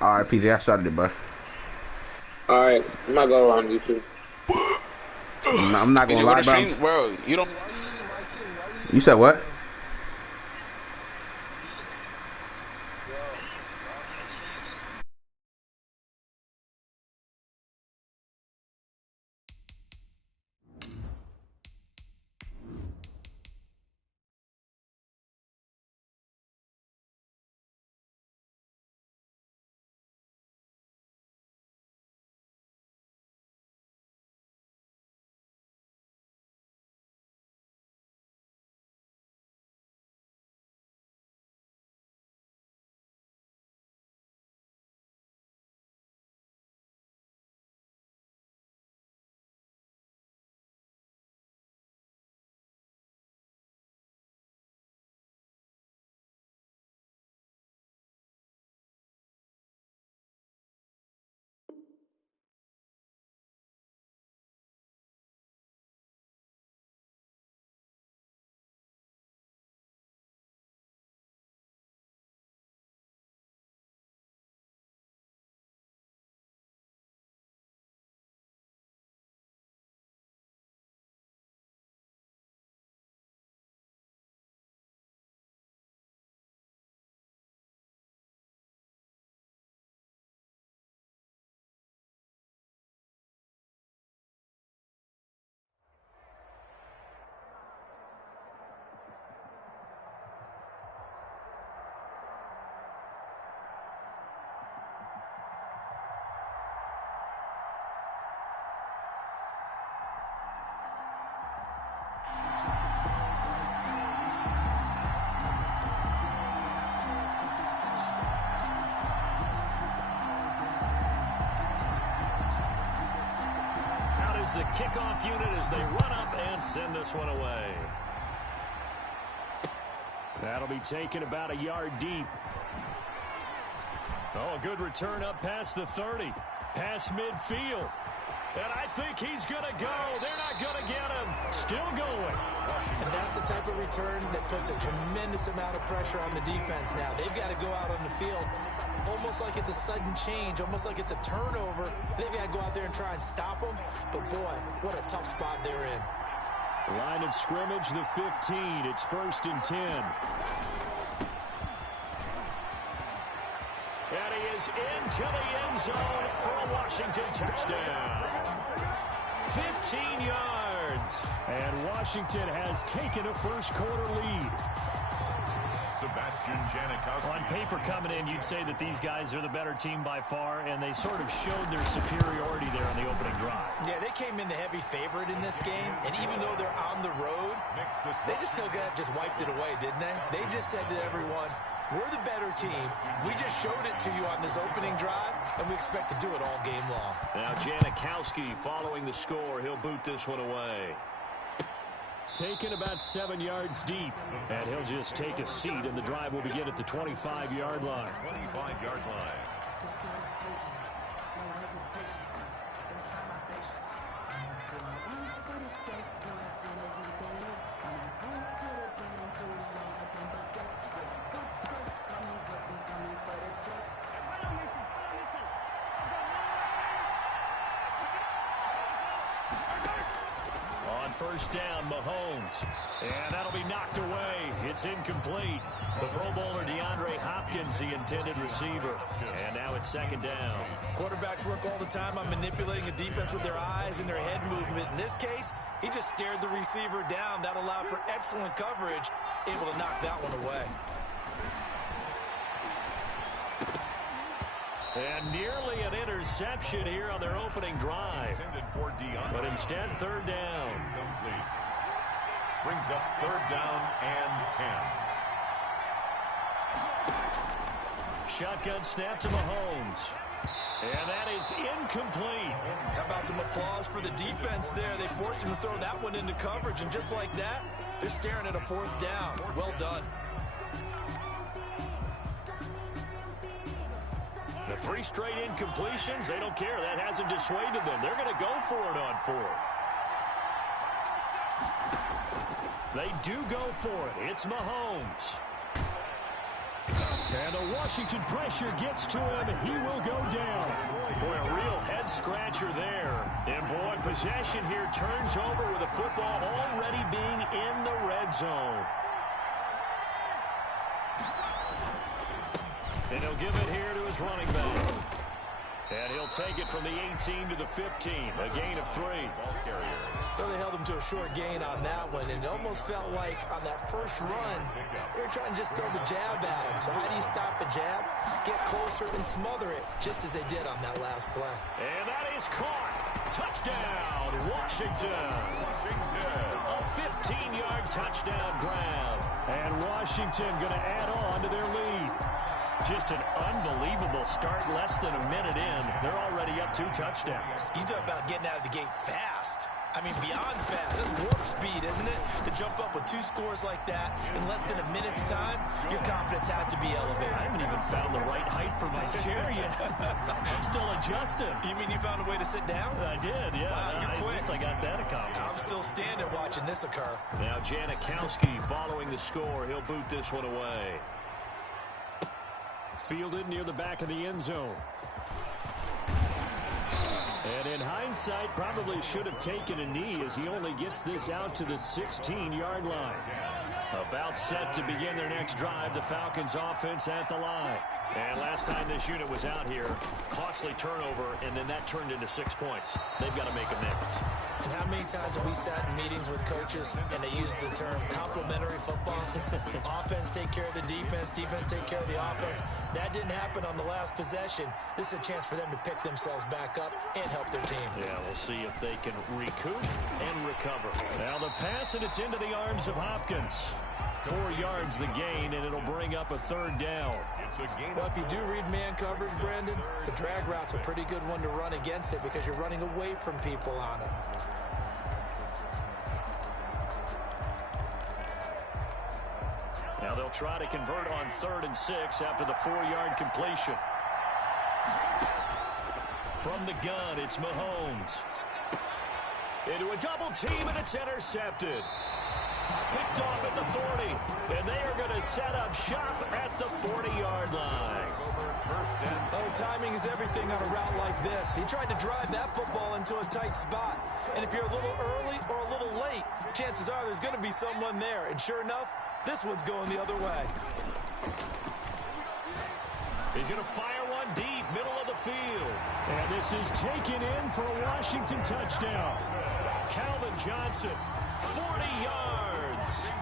All right, PJ, I started it, bud. All right, I'm not going on YouTube. I'm not gonna PJ, what lie, a bro. stream, bro. You don't. You said what? Out is the kickoff unit as they run up and send this one away. That'll be taken about a yard deep. Oh, a good return up past the 30. Past midfield. And I think he's going to go. They're not going to get him. Still going. And that's the type of return that puts a tremendous amount of pressure on the defense now. They've got to go out on the field almost like it's a sudden change, almost like it's a turnover. They've got to go out there and try and stop them. But, boy, what a tough spot they're in. Line of scrimmage, the 15. It's 1st and 10. And he is into the end zone for a Washington touchdown. 15 yards. And Washington has taken a first-quarter lead. Sebastian Janikowski. On paper coming in, you'd say that these guys are the better team by far, and they sort of showed their superiority there on the opening drive. Yeah, they came in the heavy favorite in this game, and even though they're on the road, they just still just wiped it away, didn't they? They just said to everyone, we're the better team. We just showed it to you on this opening drive, and we expect to do it all game long. Now Janikowski following the score. He'll boot this one away. Taken about 7 yards deep, and he'll just take a seat, and the drive will begin at the 25-yard line. 25-yard line. On first down, Mahomes. And that'll be knocked away. It's incomplete. The Pro Bowler DeAndre Hopkins, the intended receiver. And now it's 2nd down. Quarterbacks work all the time on manipulating a defense with their eyes and their head movement. In this case, he just stared the receiver down. That allowed for excellent coverage, able to knock that one away. And nearly an interception here on their opening drive. But instead, 3rd down. Incomplete. Brings up 3rd down and 10. Shotgun snap to Mahomes. And that is incomplete. How about some applause for the defense there? They forced him to throw that one into coverage, and just like that, they're staring at a 4th down. Well done. The 3 straight incompletions, they don't care. That hasn't dissuaded them. They're going to go for it on 4th. They do go for it. It's Mahomes. And the Washington pressure gets to him. He will go down. Boy, a real head-scratcher there. And, boy, possession here turns over with the football already being in the red zone. And he'll give it here to his running back. And he'll take it from the 18 to the 15. A gain of 3. Ball carrier. Well, they held him to a short gain on that one, and it almost felt like on that first run, they were trying to just throw the jab at him. So how do you stop a jab? Get closer and smother it, just as they did on that last play. And that is caught. Touchdown, Washington. A 15-yard touchdown grab. And Washington going to add on to their lead. Just an unbelievable start, less than a minute in. They're already up 2 touchdowns. You talk about getting out of the gate fast. I mean, beyond fast. That's warp speed, isn't it? To jump up with 2 scores like that in less than a minute's time, your confidence has to be elevated. I haven't even found the right height for my chair yet. I'm still adjusting. You mean you found a way to sit down? I did, yeah. Wow, you're quick. I guess I got that accomplished. I'm still standing watching this occur. Now Janikowski following the score. He'll boot this one away. Fielded near the back of the end zone. And in hindsight, probably should have taken a knee as he only gets this out to the 16-yard line. About set to begin their next drive, the Falcons offense at the line. And last time this unit was out here, costly turnover, and then that turned into 6 points. They've got to make amends. And how many times have we sat in meetings with coaches and they use the term complementary football? Offense take care of the defense, defense take care of the offense. That didn't happen on the last possession. This is a chance for them to pick themselves back up and help their team. Yeah, we'll see if they can recoup and recover. Now the pass, and it's into the arms of Hopkins. 4 yards the gain, and it'll bring up a 3rd down. Well, if you do read man coverage, Brandon, the drag route's a pretty good one to run against it because you're running away from people on it. Now they'll try to convert on 3rd and 6 after the 4-yard completion. From the gun, it's Mahomes. Into a double team, and it's intercepted. Picked off at the 40, and they are going to set up shop at the 40-yard line. Oh, timing is everything on a route like this. He tried to drive that football into a tight spot. And if you're a little early or a little late, chances are there's going to be someone there. And sure enough, this one's going the other way. He's going to fire one deep, middle of the field. And this is taken in for a Washington touchdown. Calvin Johnson, 40 yards.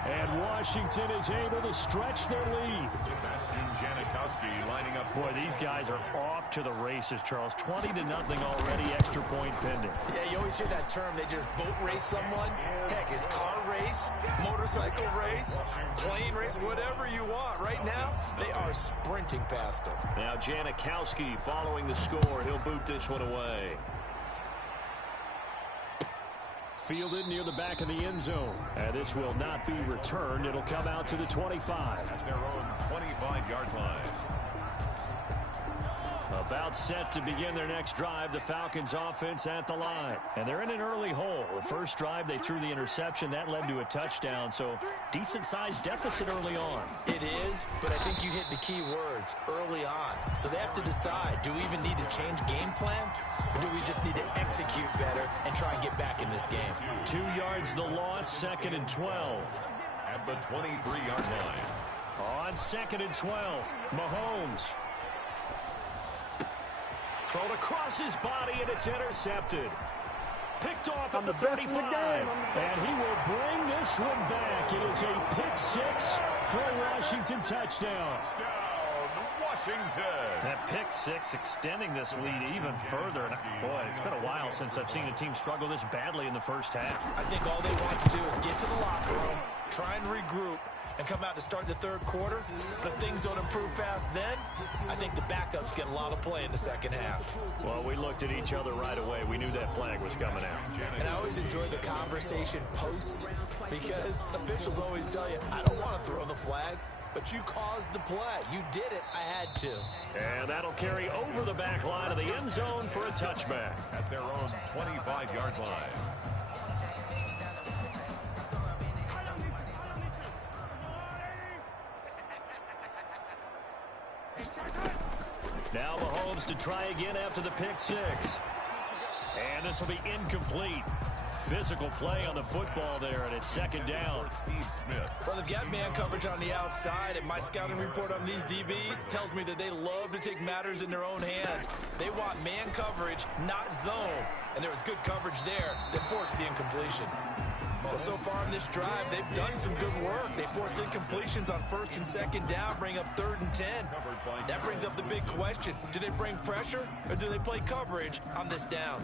And Washington is able to stretch their lead. Sebastian Janikowski lining up. Boy, these guys are off to the races, Charles. 20-0 already, extra point pending. Yeah, you always hear that term. They just boat race someone. Heck, it's car race, motorcycle race, plane race, whatever you want. Right now, they are sprinting past them. Now Janikowski following the score. He'll boot this one away. Fielded near the back of the end zone. And this will not be returned. It'll come out to the 25. At their own 25-yard line. About set to begin their next drive, the Falcons offense at the line. And they're in an early hole. The first drive, they threw the interception. That led to a touchdown, so decent-sized deficit early on. It is, but I think you hit the key words, early on. So they have to decide, do we even need to change game plan? Or do we just need to execute better and try and get back in this game? 2 yards the loss, 2nd and 12. At the 23-yard line. On 2nd and 12, Mahomes. Thrown across his body, and it's intercepted. Picked off at the 35. And he will bring this one back. It is a pick 6 for a Washington touchdown. Washington. That pick 6 extending this lead even further. And boy, it's been a while since I've seen a team struggle this badly in the first half. I think all they want to do is get to the locker room, try and regroup, and come out to start the third quarter. But if things don't improve fast then, I think the backups get a lot of play in the second half. Well, we looked at each other right away. We knew that flag was coming out. And I always enjoy the conversation post because officials always tell you, I don't want to throw the flag, but you caused the play. You did it. I had to. And that'll carry over the back line of the end zone for a touchback. At their own 25-yard line. Now Mahomes to try again after the pick six. And this will be incomplete. Physical play on the football there, and it's second down. Well, they've got man coverage on the outside, and my scouting report on these DBs tells me that they love to take matters in their own hands. They want man coverage, not zone. And there was good coverage there that forced the incompletion. Well, so far in this drive, they've done some good work. They force incompletions on first and second down, bring up 3rd and 10. That brings up the big question. Do they bring pressure, or do they play coverage on this down?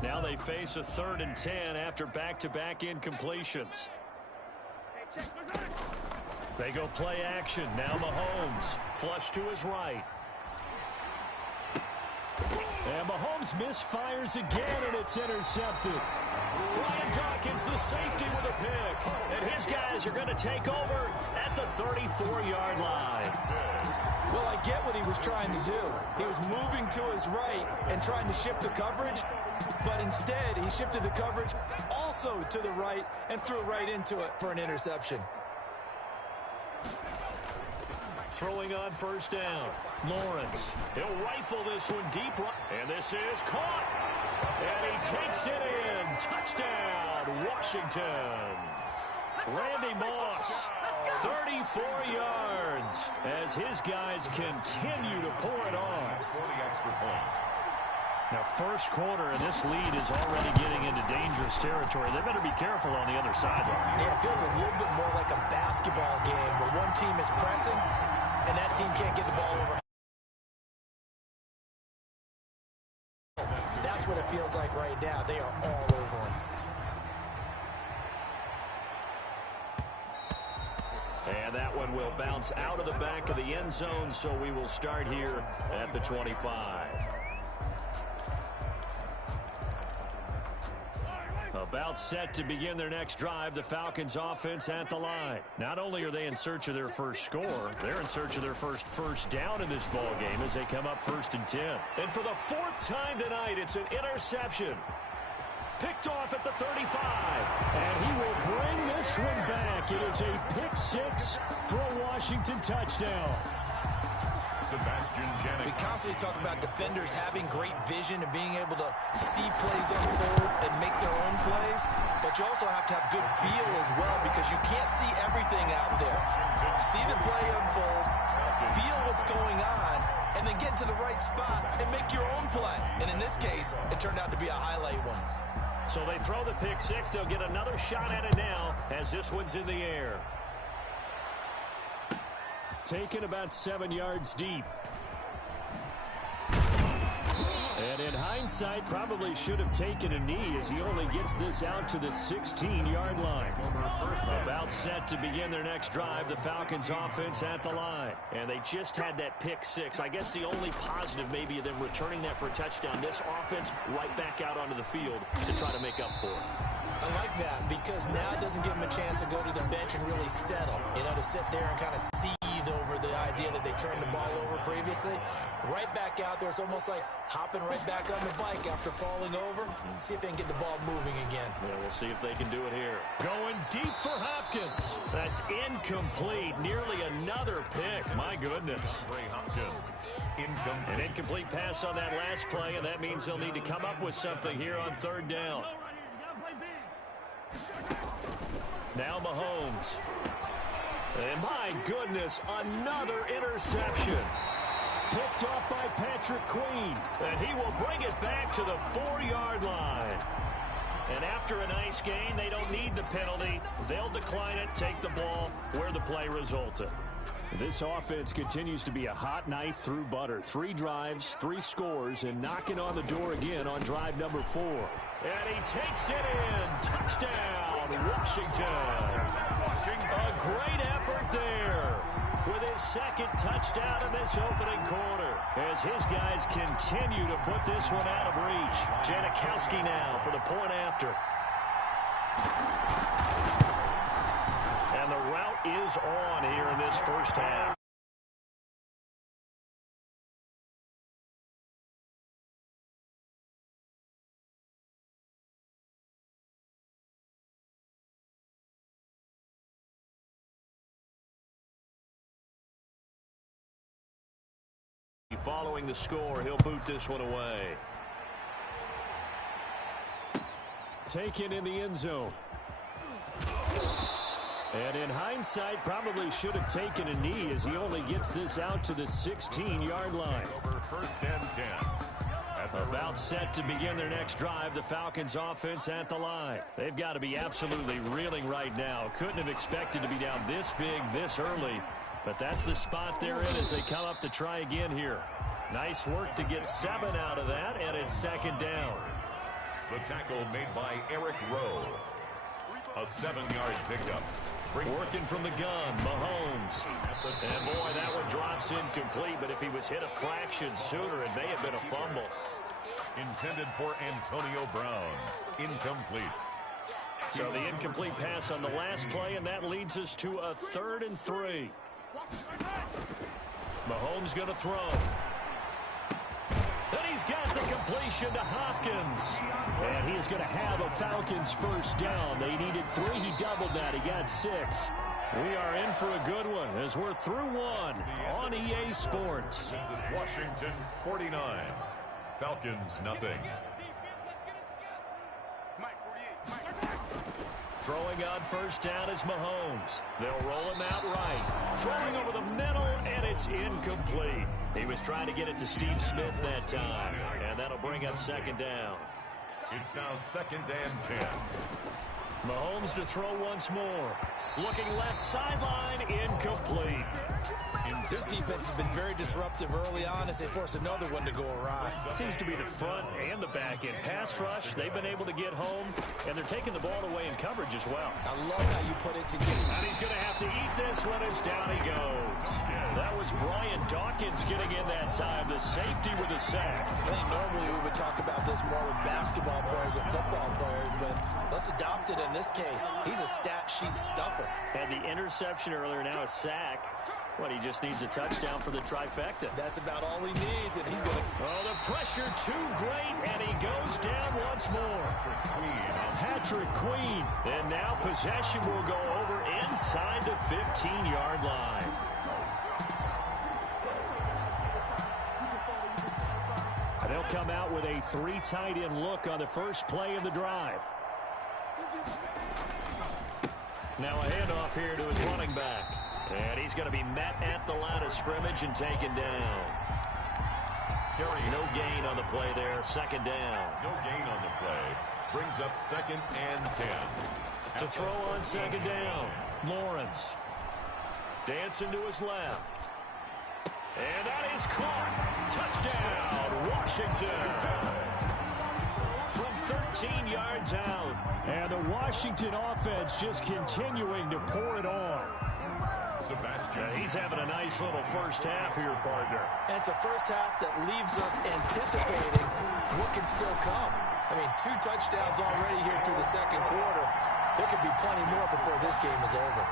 Now they face a 3rd and 10 after back-to-back incompletions. They go play action. Now Mahomes, flush to his right. And Mahomes misfires again, and it's intercepted. Ryan Dawkins, the safety, with a pick. And his guys are going to take over at the 34-yard line. Well, I get what he was trying to do. He was moving to his right and trying to shift the coverage, but instead he shifted the coverage also to the right and threw right into it for an interception. Throwing on first down. Lawrence. He'll rifle this one deep. And this is caught. And he takes it in. Touchdown, Washington. Randy Moss, 34 yards, as his guys continue to pour it on. Now, first quarter, and this lead is already getting into dangerous territory. They better be careful on the other sideline. Yeah, it feels a little bit more like a basketball game where one team is pressing and that team can't get the ball over. That's what it feels like right now. They are all over him. And that one will bounce out of the back of the end zone, so we will start here at the 25. About set to begin their next drive, the Falcons offense at the line. Not only are they in search of their first score, they're in search of their first down in this ball game as they come up 1st and 10. And for the 4th time tonight, it's an interception. Picked off at the 35. And he will bring this one back. It is a pick six for a Washington touchdown. We constantly talk about defenders having great vision and being able to see plays unfold and make their own plays, but you also have to have good feel as well because you can't see everything out there. See the play unfold, feel what's going on, and then get to the right spot and make your own play. And in this case, it turned out to be a highlight one. So they throw the pick six. They'll get another shot at it now as this one's in the air. Taken about 7 yards deep. And in hindsight, probably should have taken a knee as he only gets this out to the 16-yard line. About set to begin their next drive, the Falcons offense at the line. And they just had that pick six. I guess the only positive maybe of them returning that for a touchdown. This offense right back out onto the field to try to make up for it. I like that because now it doesn't give them a chance to go to the bench and really settle. You know, to sit there and kind of seethe over the idea that they turned the ball over previously. Right back out there. It's almost like hopping right back on the bike after falling over. See if they can get the ball moving again. Yeah, we'll see if they can do it here. Going deep for Hopkins. That's incomplete. Nearly another pick. My goodness. An incomplete pass on that last play, and that means they'll need to come up with something here on 3rd down. Now Mahomes. And my goodness, another interception. Picked off by Patrick Queen. And he will bring it back to the 4-yard line. And after a nice gain, they don't need the penalty. They'll decline it, take the ball where the play resulted. This offense continues to be a hot knife through butter. 3 drives, 3 scores, and knocking on the door again on drive number 4. And he takes it in. Touchdown, Washington. A great effort there with his 2nd touchdown in this opening quarter as his guys continue to put this one out of reach. Janikowski now for the point after. And the route is on here in this first half. following the score. He'll boot this one away. Taken in the end zone. And in hindsight, probably should have taken a knee as he only gets this out to the 16-yard line. Over first and 10. About set to begin their next drive, the Falcons offense at the line. They've got to be absolutely reeling right now. Couldn't have expected to be down this big, this early. But that's the spot they're in as they come up to try again here. Nice work to get 7 out of that, and it's second down. The tackle made by Eric Rowe. A 7-yard pickup. Working from the gun, Mahomes. And boy, that one drops incomplete, but if he was hit a fraction sooner, it may have been a fumble. Intended for Antonio Brown. Incomplete. So the incomplete pass on the last play, and that leads us to a 3rd and 3. Mahomes going to throw. And he's got the completion to Hopkins. And he is going to have a Falcons first down. They needed 3. He doubled that. He got 6. We are in for a good one as we're through one on EA Sports. Washington 49. Falcons nothing. Throwing on first down is Mahomes. They'll roll him out right. Throwing over the middle, and it's incomplete. He was trying to get it to Steve Smith that time, and that'll bring up second down. It's now 2nd and 10. Mahomes to throw once more. Looking left sideline, incomplete. This defense has been very disruptive early on as they force another one to go awry. Seems to be the front and the back end. Pass rush, they've been able to get home, and they're taking the ball away in coverage as well. I love how you put it together. And he's going to have to eat this one as down he goes. That was Brian Dawkins getting in that time, the safety with a sack. I think normally we would talk about this more with basketball players and football players, but let's adopt it in this case. He's a stat sheet stuffer. Had the interception earlier, now a sack. What, he just needs a touchdown for the trifecta. That's about all he needs, and he's going to... Oh, the pressure too great, and he goes down once more. Patrick Queen. And now possession will go over inside the 15-yard line. They'll come out with a 3 tight end look on the first play of the drive. Now a handoff here to his running back. And he's going to be met at the line of scrimmage and taken down. No gain on the play there. Second down. No gain on the play. Brings up 2nd and 10. To throw on second down, Lawrence. Dancing to his left. And that is caught. Touchdown, Washington. From 13 yards out. And the Washington offense just continuing to pour it on. Sebastian. He's having a nice little first half here, partner. And it's a first half that leaves us anticipating what can still come. I mean, 2 touchdowns already here through the second quarter. There could be plenty more before this game is over.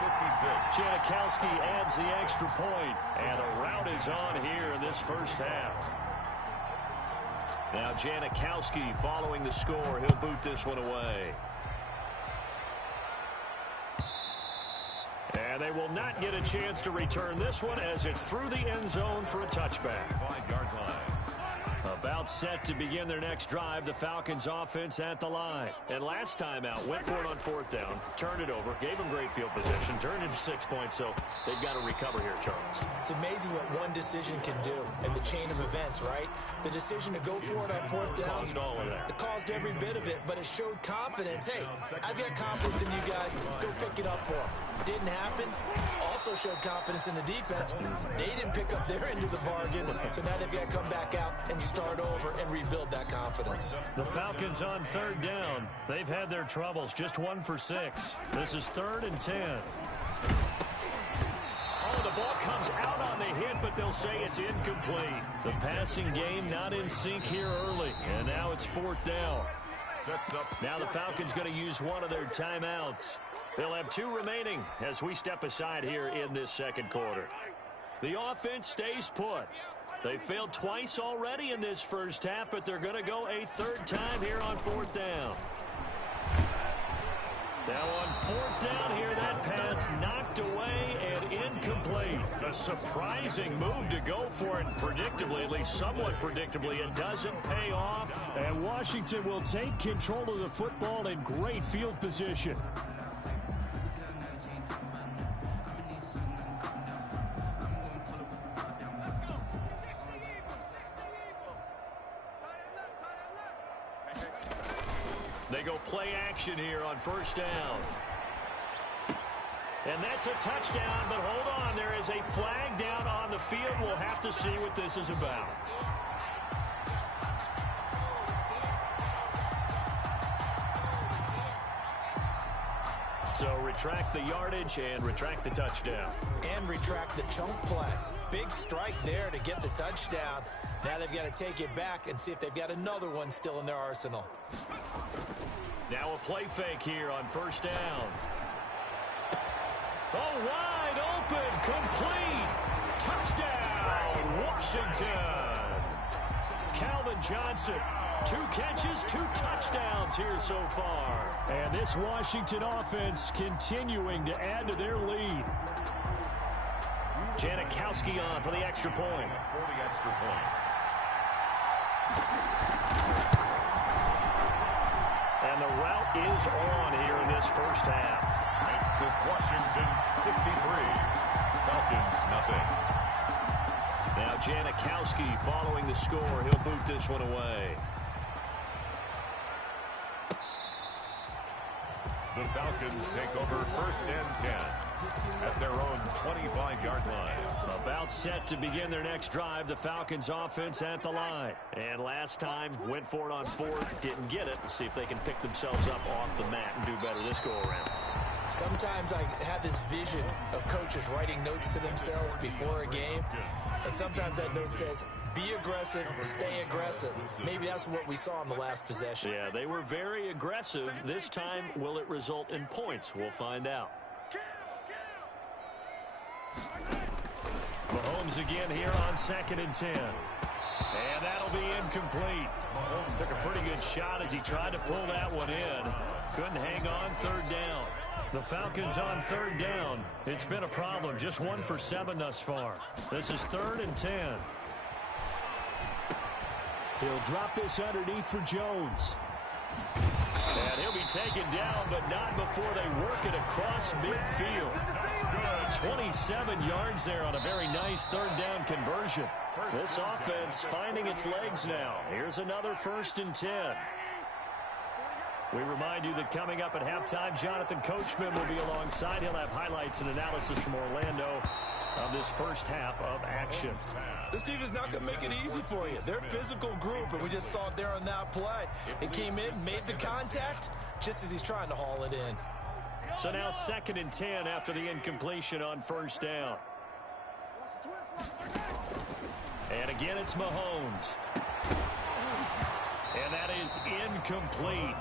56. Janikowski adds the extra point, and the route is on here in this first half. Now Janikowski following the score. He'll boot this one away. And they will not get a chance to return this one as it's through the end zone for a touchback. 5-yard line. About set to begin their next drive, the Falcons offense at the line. And last time out, went for it on 4th down, turned it over, gave them great field position, turned into 6 points, so they've got to recover here, Charles. It's amazing what one decision can do in the chain of events, right? The decision to go for it on 4th down. Caused all of that. It caused every bit of it, but it showed confidence. Hey, I've got confidence in you guys. Go pick it up for them. Didn't happen. Also showed confidence in the defense. They didn't pick up their end of the bargain, so now they've got to come back out and start over and rebuild that confidence. The Falcons on 3rd down. They've had their troubles, just 1 for 6. This is 3rd and 10. Oh, the ball comes out on the hit, but they'll say it's incomplete. The passing game not in sync here early, and now it's 4th down. Sets up. Now the Falcons going to use one of their timeouts. They'll have 2 remaining as we step aside here in this second quarter. The offense stays put. They failed twice already in this first half, but they're going to go a 3rd time here on 4th down. Now on fourth down here, that pass knocked away and incomplete. A surprising move to go for it. Predictably, at least somewhat predictably, it doesn't pay off. And Washington will take control of the football in great field position. They go play action here on first down. And that's a touchdown, but hold on. There is a flag down on the field. We'll have to see what this is about. So retract the yardage and retract the touchdown. And retract the chunk play. Big strike there to get the touchdown. Now they've got to take it back and see if they've got another one still in their arsenal. Now a play fake here on first down. Oh, wide open, complete. Touchdown, Washington. Calvin Johnson, 2 catches, 2 touchdowns here so far. And this Washington offense continuing to add to their lead. Janikowski on for the extra point. For the extra point. And the route is on here in this first half. Makes this Washington 63. Falcons nothing. Now Janikowski following the score. He'll boot this one away. The Falcons take over first and 10 at their own 25-yard line. About set to begin their next drive. The Falcons offense at the line. And last time went for it on fourth. Didn't get it. We'll see if they can pick themselves up off the mat and do better this go around. Sometimes I have this vision of coaches writing notes to themselves before a game. And sometimes that note says, be aggressive, stay aggressive. Maybe that's what we saw in the last possession. Yeah, they were very aggressive. This time, will it result in points? We'll find out. Mahomes again here on 2nd and 10. And that'll be incomplete. Mahomes took a pretty good shot as he tried to pull that one in. Couldn't hang on, 3rd down. The Falcons on 3rd down. It's been a problem. Just 1 for 7 thus far. This is 3rd and 10. He'll drop this underneath for Jones. And he'll be taken down, but not before they work it across midfield. 27 yards there on a very nice 3rd down conversion. This offense finding its legs now. Here's another 1st and 10. We remind you that coming up at halftime, Jonathan Coachman will be alongside. He'll have highlights and analysis from Orlando of this first half of action. This team is not going to make it easy for you. They're a physical group, and we just saw it there on that play. It came in, made the contact, just as he's trying to haul it in. So now 2nd and 10 after the incompletion on 1st down. And again, it's Mahomes. And that is incomplete.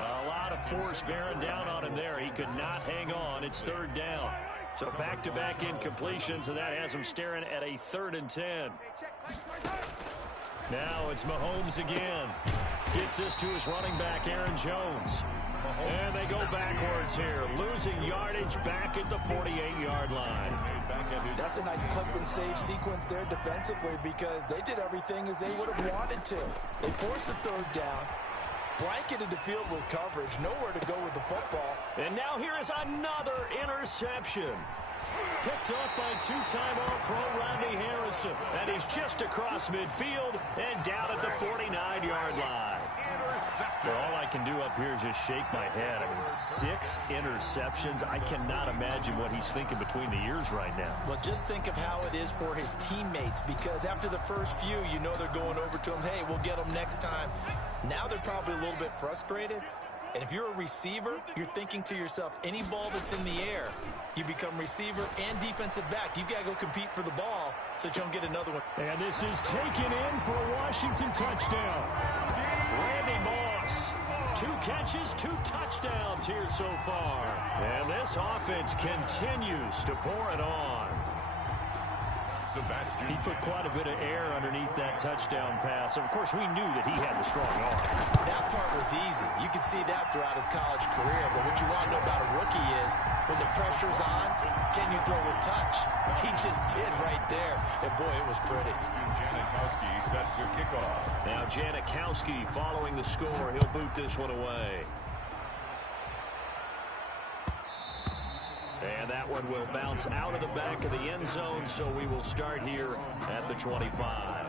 A lot of force bearing down on him there. He could not hang on. It's 3rd down. So back-to-back incompletions, and that has him staring at a 3rd and 10. Now it's Mahomes again. Gets this to his running back, Aaron Jones. And they go backwards here, losing yardage back at the 48-yard line. That's a nice clip and save sequence there defensively because they did everything as they would have wanted to. They forced the 3rd down, blanketed the field with coverage, nowhere to go with the football. And now here is another interception. Picked up by 2-time All-Pro Rodney Harrison. And he's just across midfield and down at the 49-yard line. Well, all I can do up here is just shake my head. I mean, 6 interceptions. I cannot imagine what he's thinking between the ears right now. Well, just think of how it is for his teammates, because after the first few, you know they're going over to him, hey, we'll get them next time. Now they're probably a little bit frustrated. And if you're a receiver, you're thinking to yourself, any ball that's in the air, you become receiver and defensive back. You've got to go compete for the ball so that you don't get another one. And this is taken in for a Washington touchdown. Randy Moss, 2 catches, 2 touchdowns here so far. And this offense continues to pour it on. Sebastian. He put quite a bit of air underneath that touchdown pass. Of course, we knew that he had the strong arm. That part was easy. You could see that throughout his college career. But what you want to know about a rookie is when the pressure's on, can you throw with touch? He just did right there. And, boy, it was pretty. Janikowski set to kick off. Now Janikowski following the score. He'll boot this one away. And that one will bounce out of the back of the end zone, so we will start here at the 25.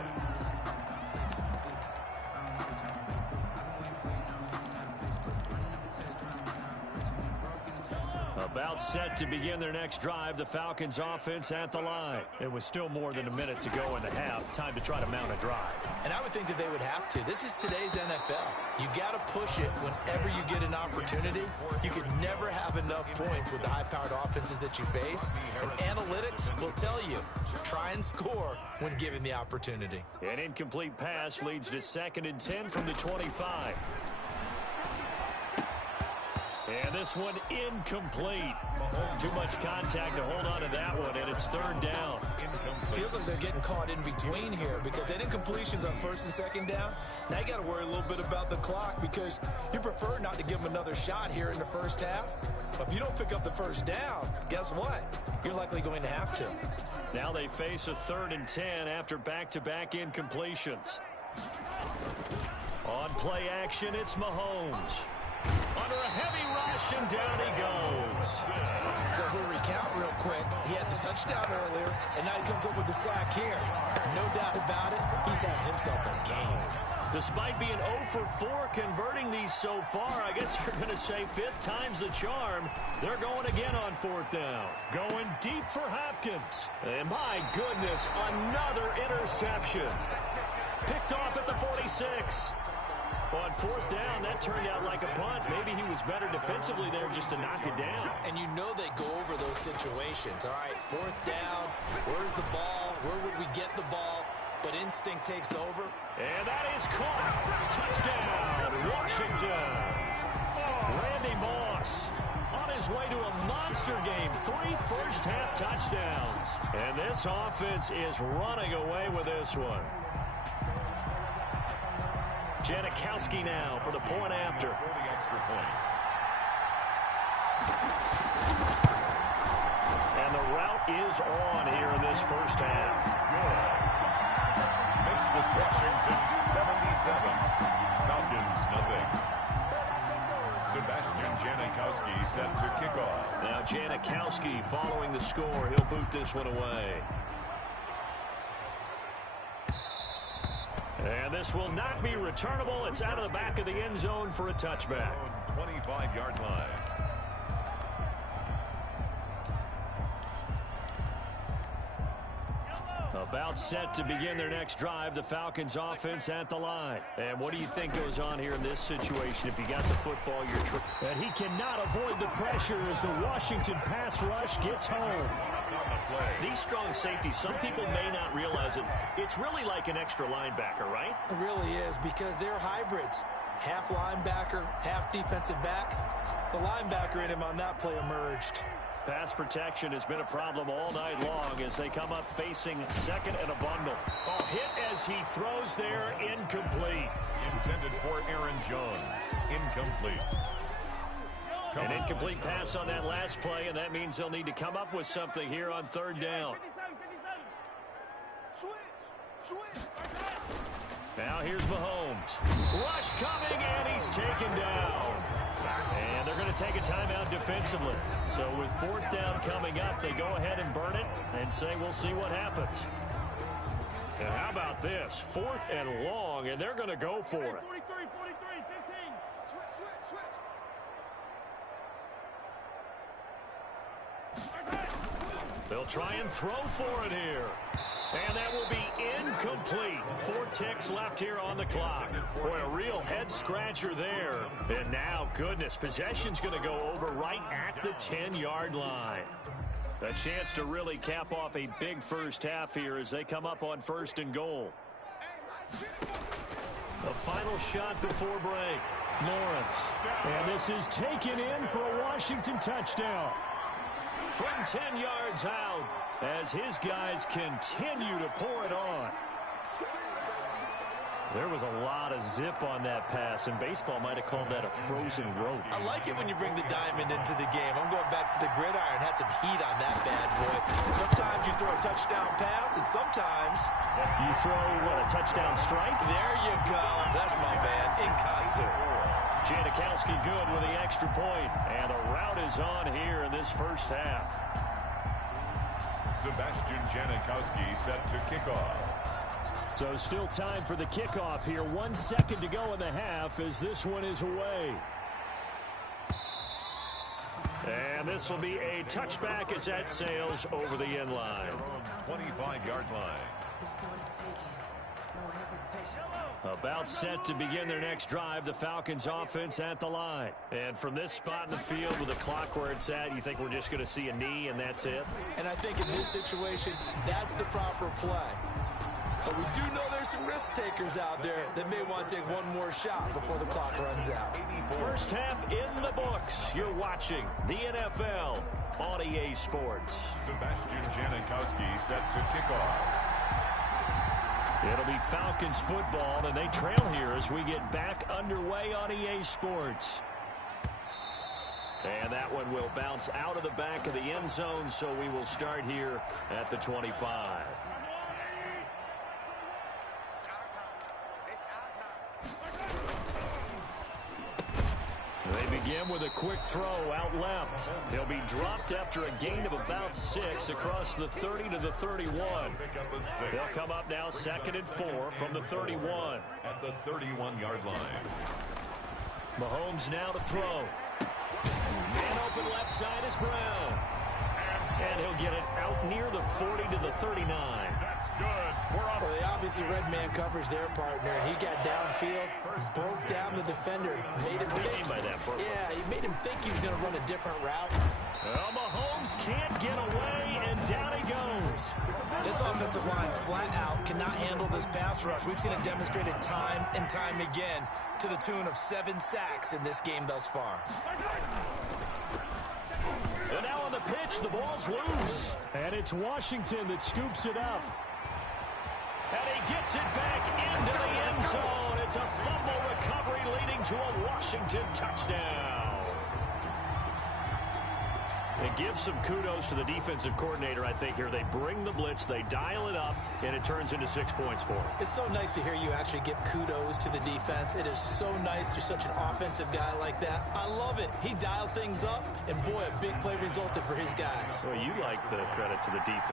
About set to begin their next drive, the Falcons offense at the line. It was still more than a minute to go in the half. Time to try to mount a drive. And I would think that they would have to. This is today's NFL. You got to push it whenever you get an opportunity. You could never have enough points with the high-powered offenses that you face. And analytics will tell you, try and score when given the opportunity. An incomplete pass leads to 2nd and 10 from the 25. And this one incomplete. Too much contact to hold on to that one, and it's 3rd down. Feels like they're getting caught in between here because that incompletion's on 1st and 2nd down. Now you got to worry a little bit about the clock because you prefer not to give them another shot here in the first half. But if you don't pick up the 1st down, guess what? You're likely going to have to. Now they face a 3rd and 10 after back-to-back incompletions. On play action, it's Mahomes. Under a heavy rush, and down he goes. So we'll recount real quick. He had the touchdown earlier, and now he comes up with the sack here. No doubt about it, he's had himself a game. Despite being 0 for 4 converting these so far, I guess you're going to say 5th time's the charm. They're going again on 4th down. Going deep for Hopkins. And my goodness, another interception. Picked off at the 46. On 4th down, that turned out like a punt. Maybe he was better defensively there just to knock it down. And you know they go over those situations. All right, 4th down, where's the ball? Where would we get the ball? But instinct takes over. And that is caught. Touchdown, Washington. Randy Moss on his way to a monster game. 3 first-half touchdowns. And this offense is running away with this one. Janikowski now for the point after. For the extra point. And the route is on here in this first half. Good. Makes this Washington 77. Falcons nothing. Sebastian Janikowski set to kick off. Now Janikowski following the score. He'll boot this one away. And this will not be returnable. It's out of the back of the end zone for a touchback. 25-yard line. About set to begin their next drive, the Falcons offense at the line. And what do you think goes on here in this situation? If you got the football, you're and he cannot avoid the pressure as the Washington pass rush gets home. These strong safeties, some people may not realize it. It's really like an extra linebacker, right? It really is because they're hybrids. Half linebacker, half defensive back. The linebacker in him on that play emerged. Pass protection has been a problem all night long as they come up facing 2nd and a bundle. Oh, hit as he throws there, incomplete. Intended for Aaron Jones. Incomplete. An incomplete pass on that last play, and that means they'll need to come up with something here on 3rd down. Now here's Mahomes. Rush coming, and he's taken down. And they're going to take a timeout defensively. So with 4th down coming up, they go ahead and burn it and say we'll see what happens. And how about this? 4th and long, and they're going to go for it. They'll try and throw for it here. And that will be incomplete. 4 ticks left here on the clock. Boy, a real head-scratcher there. And now, goodness, possession's going to go over right at the 10-yard line. A chance to really cap off a big first half here as they come up on 1st and goal. The final shot before break. Lawrence. And this is taken in for a Washington touchdown. From 10 yards out. as his guys continue to pour it on. There was a lot of zip on that pass, and baseball might have called that a frozen rope. I like it when you bring the diamond into the game. I'm going back to the gridiron. Had some heat on that bad boy. Sometimes you throw a touchdown pass, and sometimes you throw, what, a touchdown strike? There you go. That's my man in concert. Janikowski good with the extra point, and a rout is on here in this first half. Sebastian Janikowski set to kick off. So still time for the kickoff here. 1 second to go in the half as this one is away. And this will be a touchback as that sails over the end line. 25-yard line. About set to begin their next drive, the Falcons offense at the line. And from this spot in the field with the clock where it's at, you think we're just going to see a knee and that's it? And I think in this situation, that's the proper play. But we do know there's some risk takers out there that may want to take one more shot before the clock runs out. First half in the books. You're watching the NFL on EA Sports. Sebastian Janikowski set to kick off. It'll be Falcons football, and they trail here as we get back underway on EA Sports. And that one will bounce out of the back of the end zone, so we will start here at the 25. They begin with a quick throw out left. He'll be dropped after a gain of about 6 across the 30 to the 31. They'll come up now 2nd and 4 from the 31. At the 31-yard line. Mahomes now to throw. Man open left side is Brown. And he'll get it out near the 40 to the 39. That's good. Well, they obviously read man coverage their partner, and he got downfield, broke down the defender, made him think. By that, yeah, he made him think he was going to run a different route. Well, Mahomes can't get away, and down he goes. This offensive line flat out cannot handle this pass rush. We've seen it demonstrated time and time again to the tune of 7 sacks in this game thus far. And now on the pitch, the ball's loose. And it's Washington that scoops it up. And he gets it back into the end zone. It's a fumble recovery leading to a Washington touchdown. It gives some kudos to the defensive coordinator, I think, here. They bring the blitz, they dial it up, and it turns into 6 points for them. It's so nice to hear you actually give kudos to the defense. It is so nice. You're such an offensive guy like that. I love it. He dialed things up, and boy, a big play resulted for his guys. Well, you like the credit to the defense.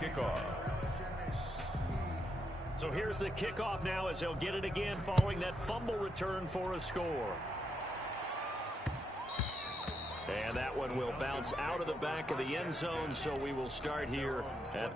Kickoff. So here's the kickoff now as he'll get it again following that fumble return for a score. And that one will bounce out of the back of the end zone, so we will start here at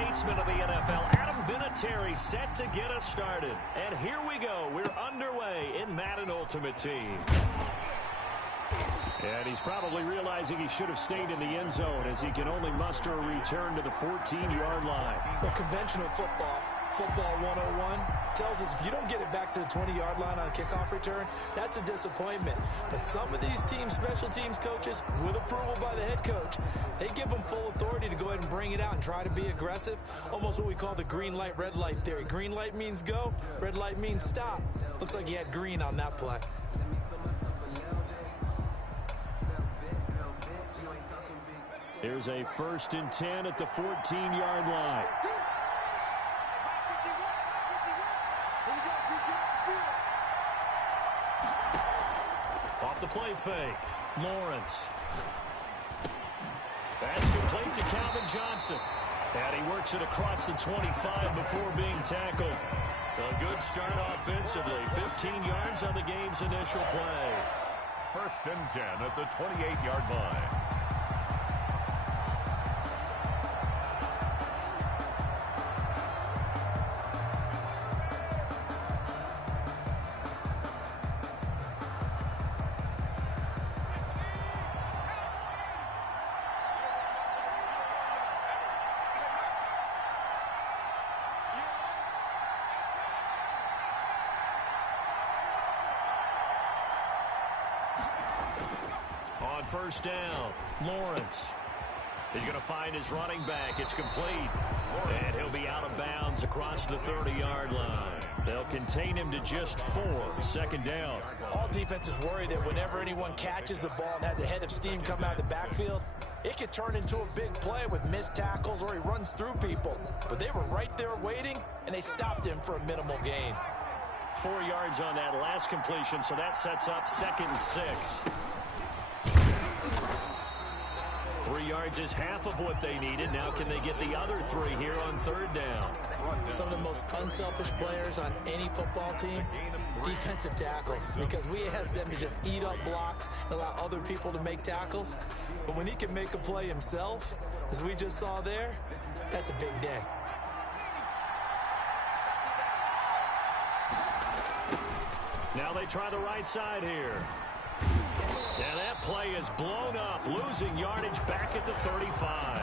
statesman of the NFL, Adam Vinatieri, set to get us started. And here we go. We're underway in Madden Ultimate Team. And he's probably realizing he should have stayed in the end zone as he can only muster a return to the 14-yard line. Well, conventional football 101 tells us if you don't get it back to the 20-yard line on a kickoff return, that's a disappointment. But some of these special teams coaches, with approval by the head coach, they give them full authority to go ahead and bring it out and try to be aggressive. Almost what we call the green light, red light theory. Green light means go, red light means stop. Looks like he had green on that play. Here's a 1st and 10 at the 14-yard line. Off the play fake, Lawrence. That's complete to Calvin Johnson. And he works it across the 25 before being tackled. A good start offensively. 15 yards on the game's initial play. 1st and 10 at the 28-yard line. On 1st down, Lawrence. He's going to find his running back. It's complete. And he'll be out of bounds across the 30-yard line. They'll contain him to just 4. 2nd down. All defenses worry that whenever anyone catches the ball and has a head of steam come out of the backfield, it could turn into a big play with missed tackles or he runs through people. But they were right there waiting, and they stopped him for a minimal gain. 4 yards on that last completion, so that sets up 2nd and 6. 3 yards is half of what they needed. Now can they get the other 3 here on 3rd down? Some of the most unselfish players on any football team, defensive tackles, because we ask them to just eat up blocks and allow other people to make tackles. But when he can make a play himself, as we just saw there, that's a big day. Now they try the right side here. And that play is blown up, losing yardage back at the 35.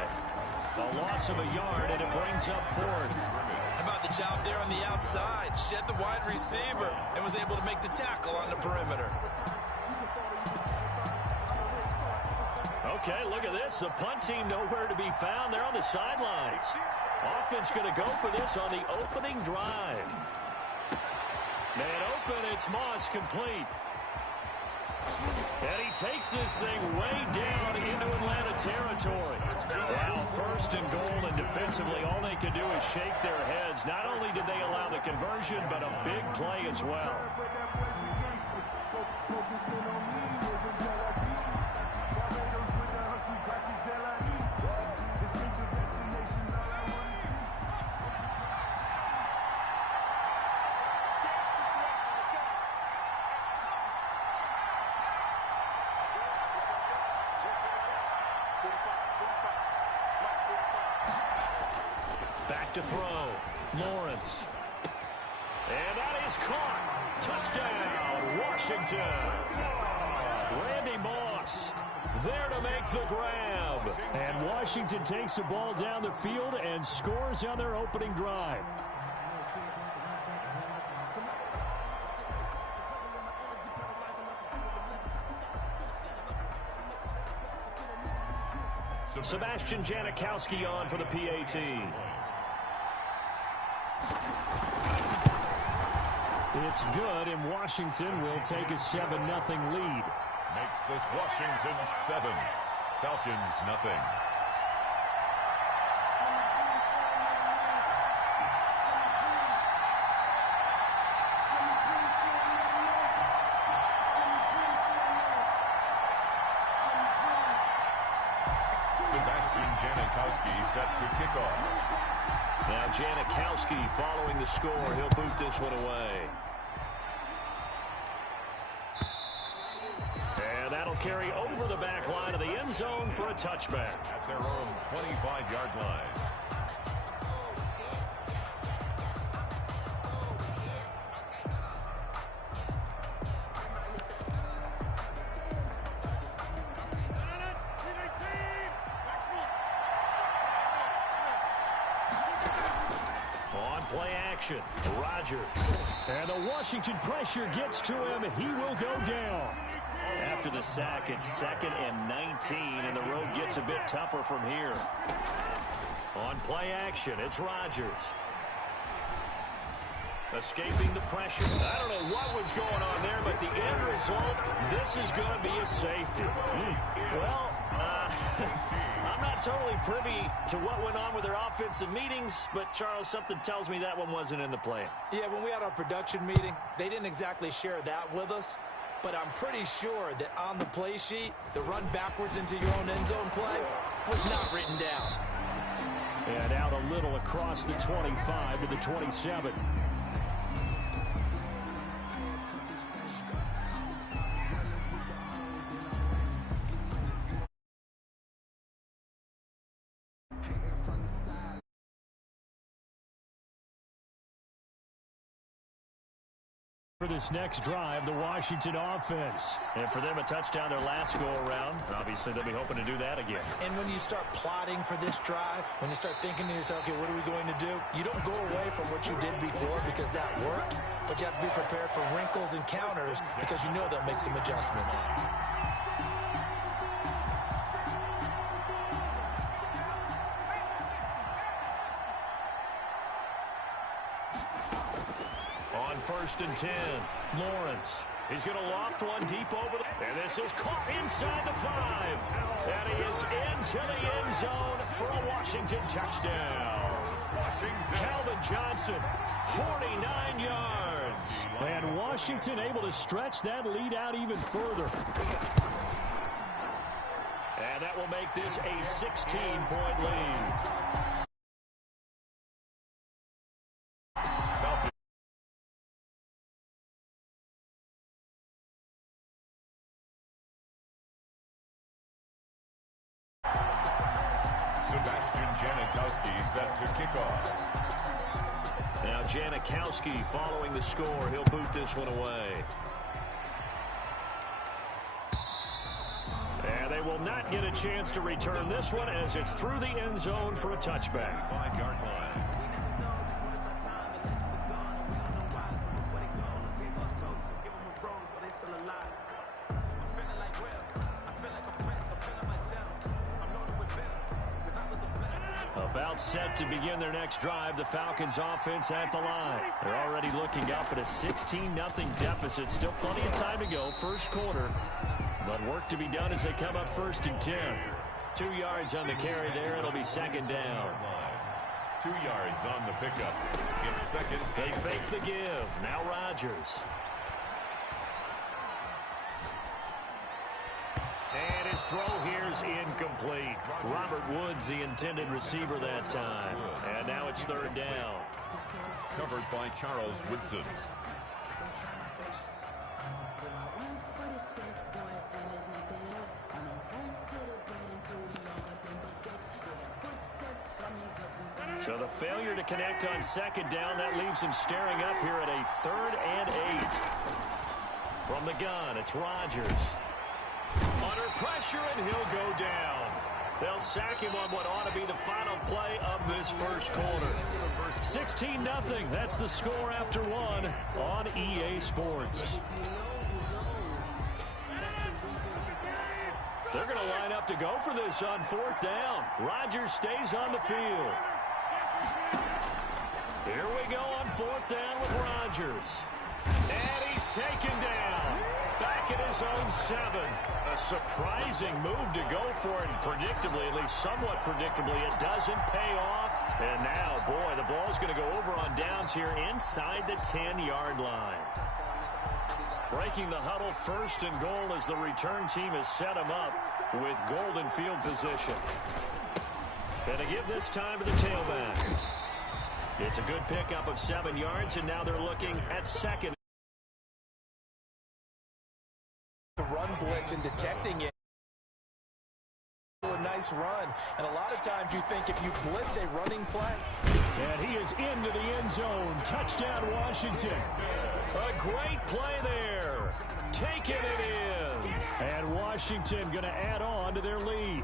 A loss of a yard, and it brings up 4th. How about the job there on the outside? Shed the wide receiver and was able to make the tackle on the perimeter. Okay, look at this. The punt team nowhere to be found. They're on the sidelines. Offense going to go for this on the opening drive. Man open, it's Moss, complete. And he takes this thing way down into Atlanta territory. Now 1st and goal, and defensively all they can do is shake their heads. Not only did they allow the conversion, but a big play as well. Back to throw, Lawrence. And that is caught. Touchdown, Washington. Randy Moss there to make the grab. And Washington takes the ball down the field and scores on their opening drive. Sebastian Janikowski on for the PAT. It's good, and Washington will take a 7-0 lead. Makes this Washington 7, Falcons nothing. Sebastian Janikowski set to kick off. Now Janikowski following the score. He'll boot this one away. And that'll carry over the back line of the end zone for a touchback. At their own 25-yard line. On play action, Rodgers. And the Washington pressure gets to him. He will go down. After the sack, it's 2nd and 19, and the road gets a bit tougher from here. On play action, it's Rodgers. Escaping the pressure. I don't know what was going on there, but the end result, this is going to be a safety. Well, I'm not totally privy to what went on with their offensive meetings, but, Charles, something tells me that one wasn't in the plan. Yeah, when we had our production meeting, they didn't exactly share that with us, but I'm pretty sure that on the play sheet, the run backwards into your own end zone play was not written down. And out a little across the 25 to the 27. For this next drive, the Washington offense. And for them, a touchdown their last go-around. Obviously, they'll be hoping to do that again. And when you start plotting for this drive, when you start thinking to yourself, okay, what are we going to do? You don't go away from what you did before because that worked, but you have to be prepared for wrinkles and counters because you know they'll make some adjustments. First and 10. Lawrence. He's going to loft one deep over. And this is caught inside the 5. And he is into the end zone for a Washington touchdown. Calvin Johnson, 49 yards. And Washington able to stretch that lead out even further. And that will make this a 16-point lead. Set to kick off. Now Janikowski following the score. He'll boot this one away. And they will not get a chance to return this one as it's through the end zone for a touchback. 5-yard line. About set to begin their next drive, the Falcons offense at the line. They're already looking up at a 16-0 deficit. Still plenty of time to go, first quarter. But work to be done as they come up 1st and 10. 2 yards on the carry there. It'll be 2nd down. 2 yards on the pickup. It's 2nd. They fake the give. Now Rodgers. And his throw here's incomplete. Robert Woods, the intended receiver that time. And now it's 3rd down. Covered by Charles Woodson. So the failure to connect on 2nd down, that leaves him staring up here at a 3rd and 8. From the gun, it's Rodgers. Under pressure, and he'll go down. They'll sack him on what ought to be the final play of this first quarter. 16-0. That's the score after 1 on EA Sports. They're going to line up to go for this on 4th down. Rodgers stays on the field. Here we go on 4th down with Rodgers. And he's taken down. Back at his own 7. A surprising move to go for it. Predictably, at least somewhat predictably, it doesn't pay off. And now, boy, the ball's going to go over on downs here inside the 10-yard line. Breaking the huddle, 1st and goal as the return team has set him up with golden field position. And to give this time to the tailback. It's a good pickup of 7 yards, and now they're looking at 2nd. The run blitz and detecting it. A nice run. And a lot of times you think if you blitz a running play. And he is into the end zone. Touchdown, Washington. A great play there. Taking it in. And Washington going to add on to their lead.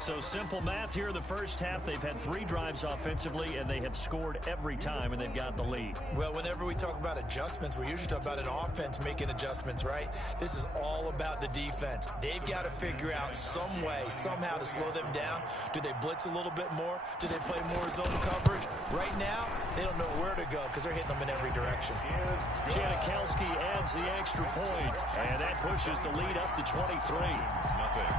So simple math here in the first half. They've had 3 drives offensively, and they have scored every time, and they've got the lead. Well, whenever we talk about adjustments, we usually talk about an offense making adjustments, right? This is all about the defense. They've got to figure out some way, somehow to slow them down. Do they blitz a little bit more? Do they play more zone coverage? Right now, they don't know where to go because they're hitting them in every direction. Janikowski adds the extra point, and that pushes the lead up to 23. Nothing.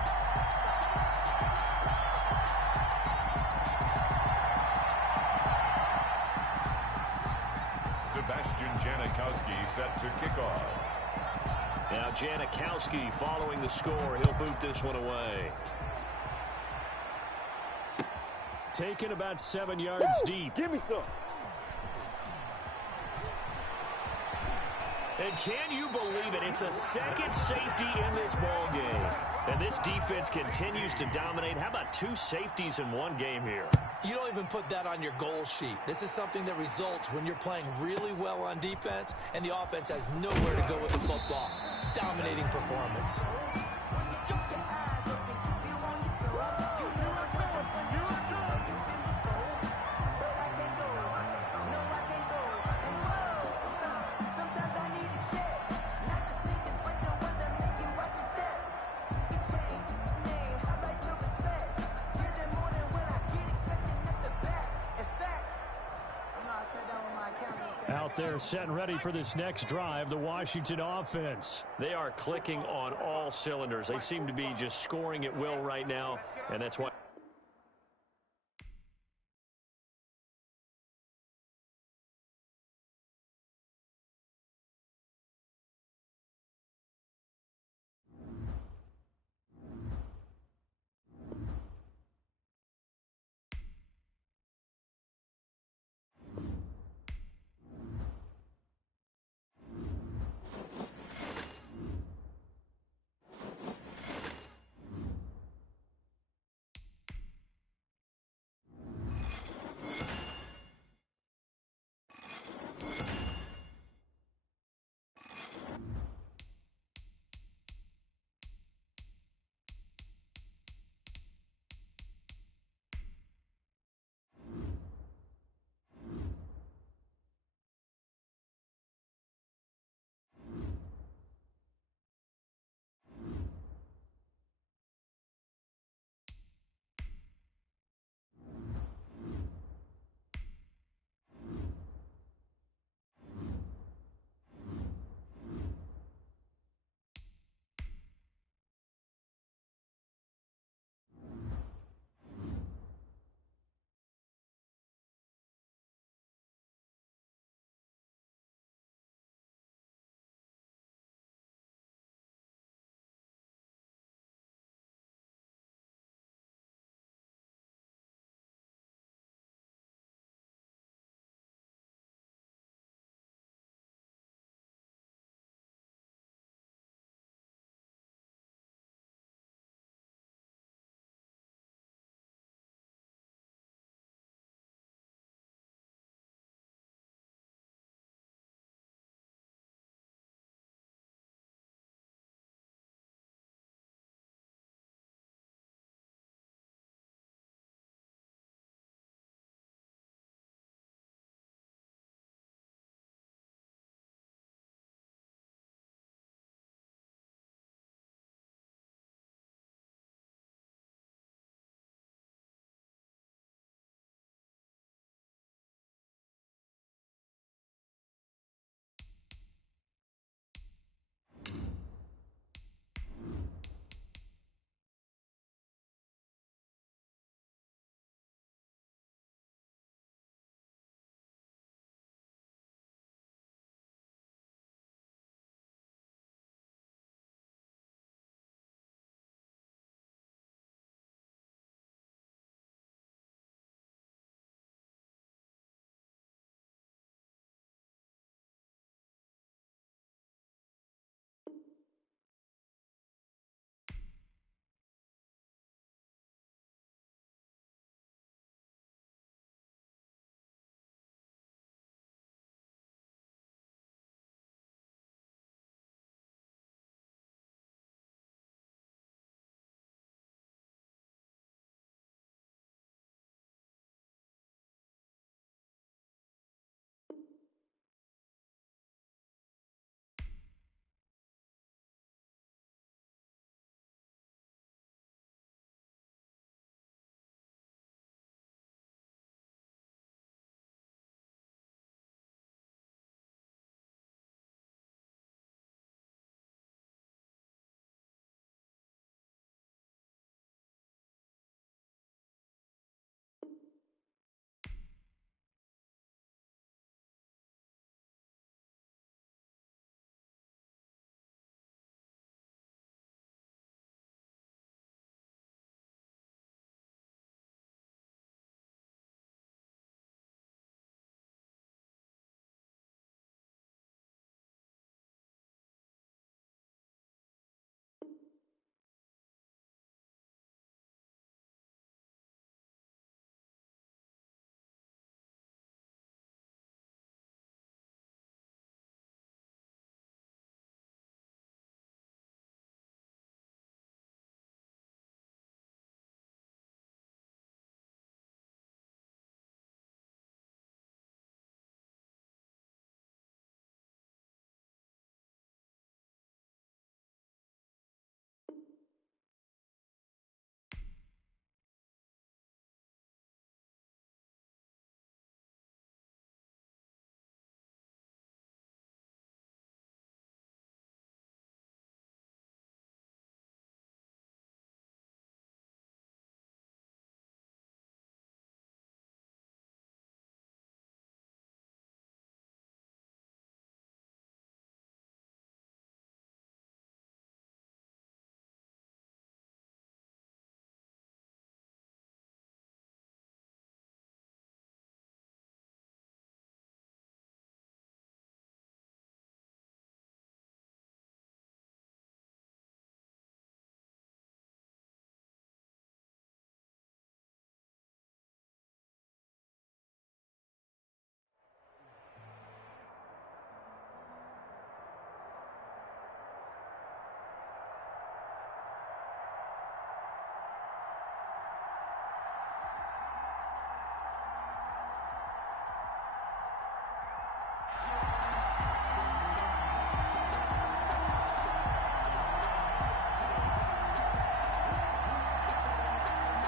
Sebastian Janikowski set to kick off. Now Janikowski following the score. He'll boot this one away. Taken about 7 yards deep. Give me some. And can you believe it? It's a second safety in this ball game. And this defense continues to dominate. How about 2 safeties in one game here? You don't even put that on your goal sheet. This is something that results when you're playing really well on defense and the offense has nowhere to go with the football. Dominating performance. Out there set and ready for this next drive, the Washington offense. They are clicking on all cylinders. They seem to be just scoring at will right now, and that's why.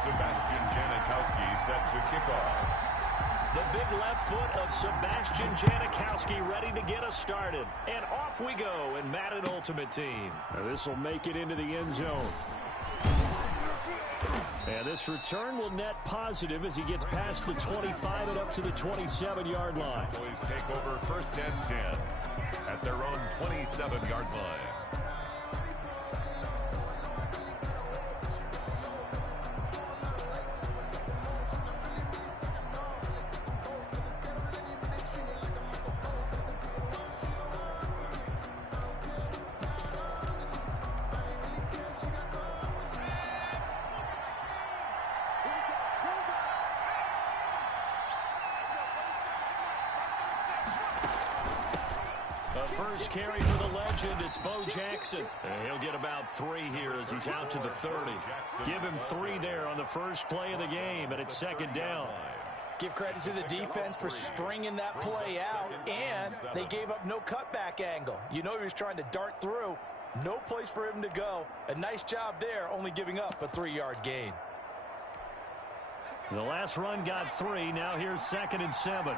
Sebastian Janikowski set to kick off. The big left foot of Sebastian Janikowski ready to get us started. And off we go in Madden Ultimate Team. This will make it into the end zone. And this return will net positive as he gets past the 25 and up to the 27-yard line. Boys take over first and 10 at their own 27-yard line. First carry for the legend, it's Bo Jackson. And he'll get about 3 here as he's out to the 30. Give him 3 there on the first play of the game, and it's second down. Give credit to the defense for stringing that play out, and they gave up no cutback angle. You know he was trying to dart through. No place for him to go. A nice job there, only giving up a 3-yard gain. The last run got 3. Now here's 2nd and 7.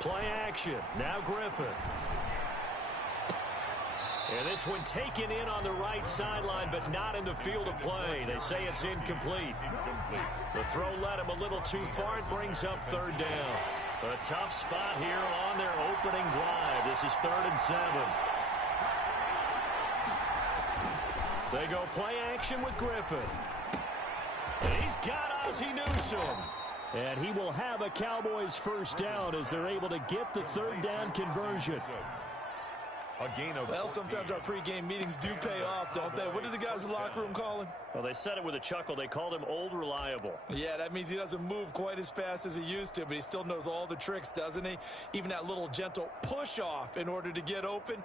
Play action. Now Griffin. And this one taken in on the right sideline, but not in the field of play. They say it's incomplete. The throw led him a little too far. It brings up 3rd down. A tough spot here on their opening drive. This is 3rd and 7. They go play action with Griffin. He's got Ozzie Newsome. And he will have a Cowboys first down as they're able to get the 3rd down conversion. Well, sometimes our pregame meetings do pay off, don't they? What did the guys in the locker room call him? Well, they said it with a chuckle. They called him Old Reliable. Yeah, that means he doesn't move quite as fast as he used to, but he still knows all the tricks, doesn't he? Even that little gentle push-off in order to get open,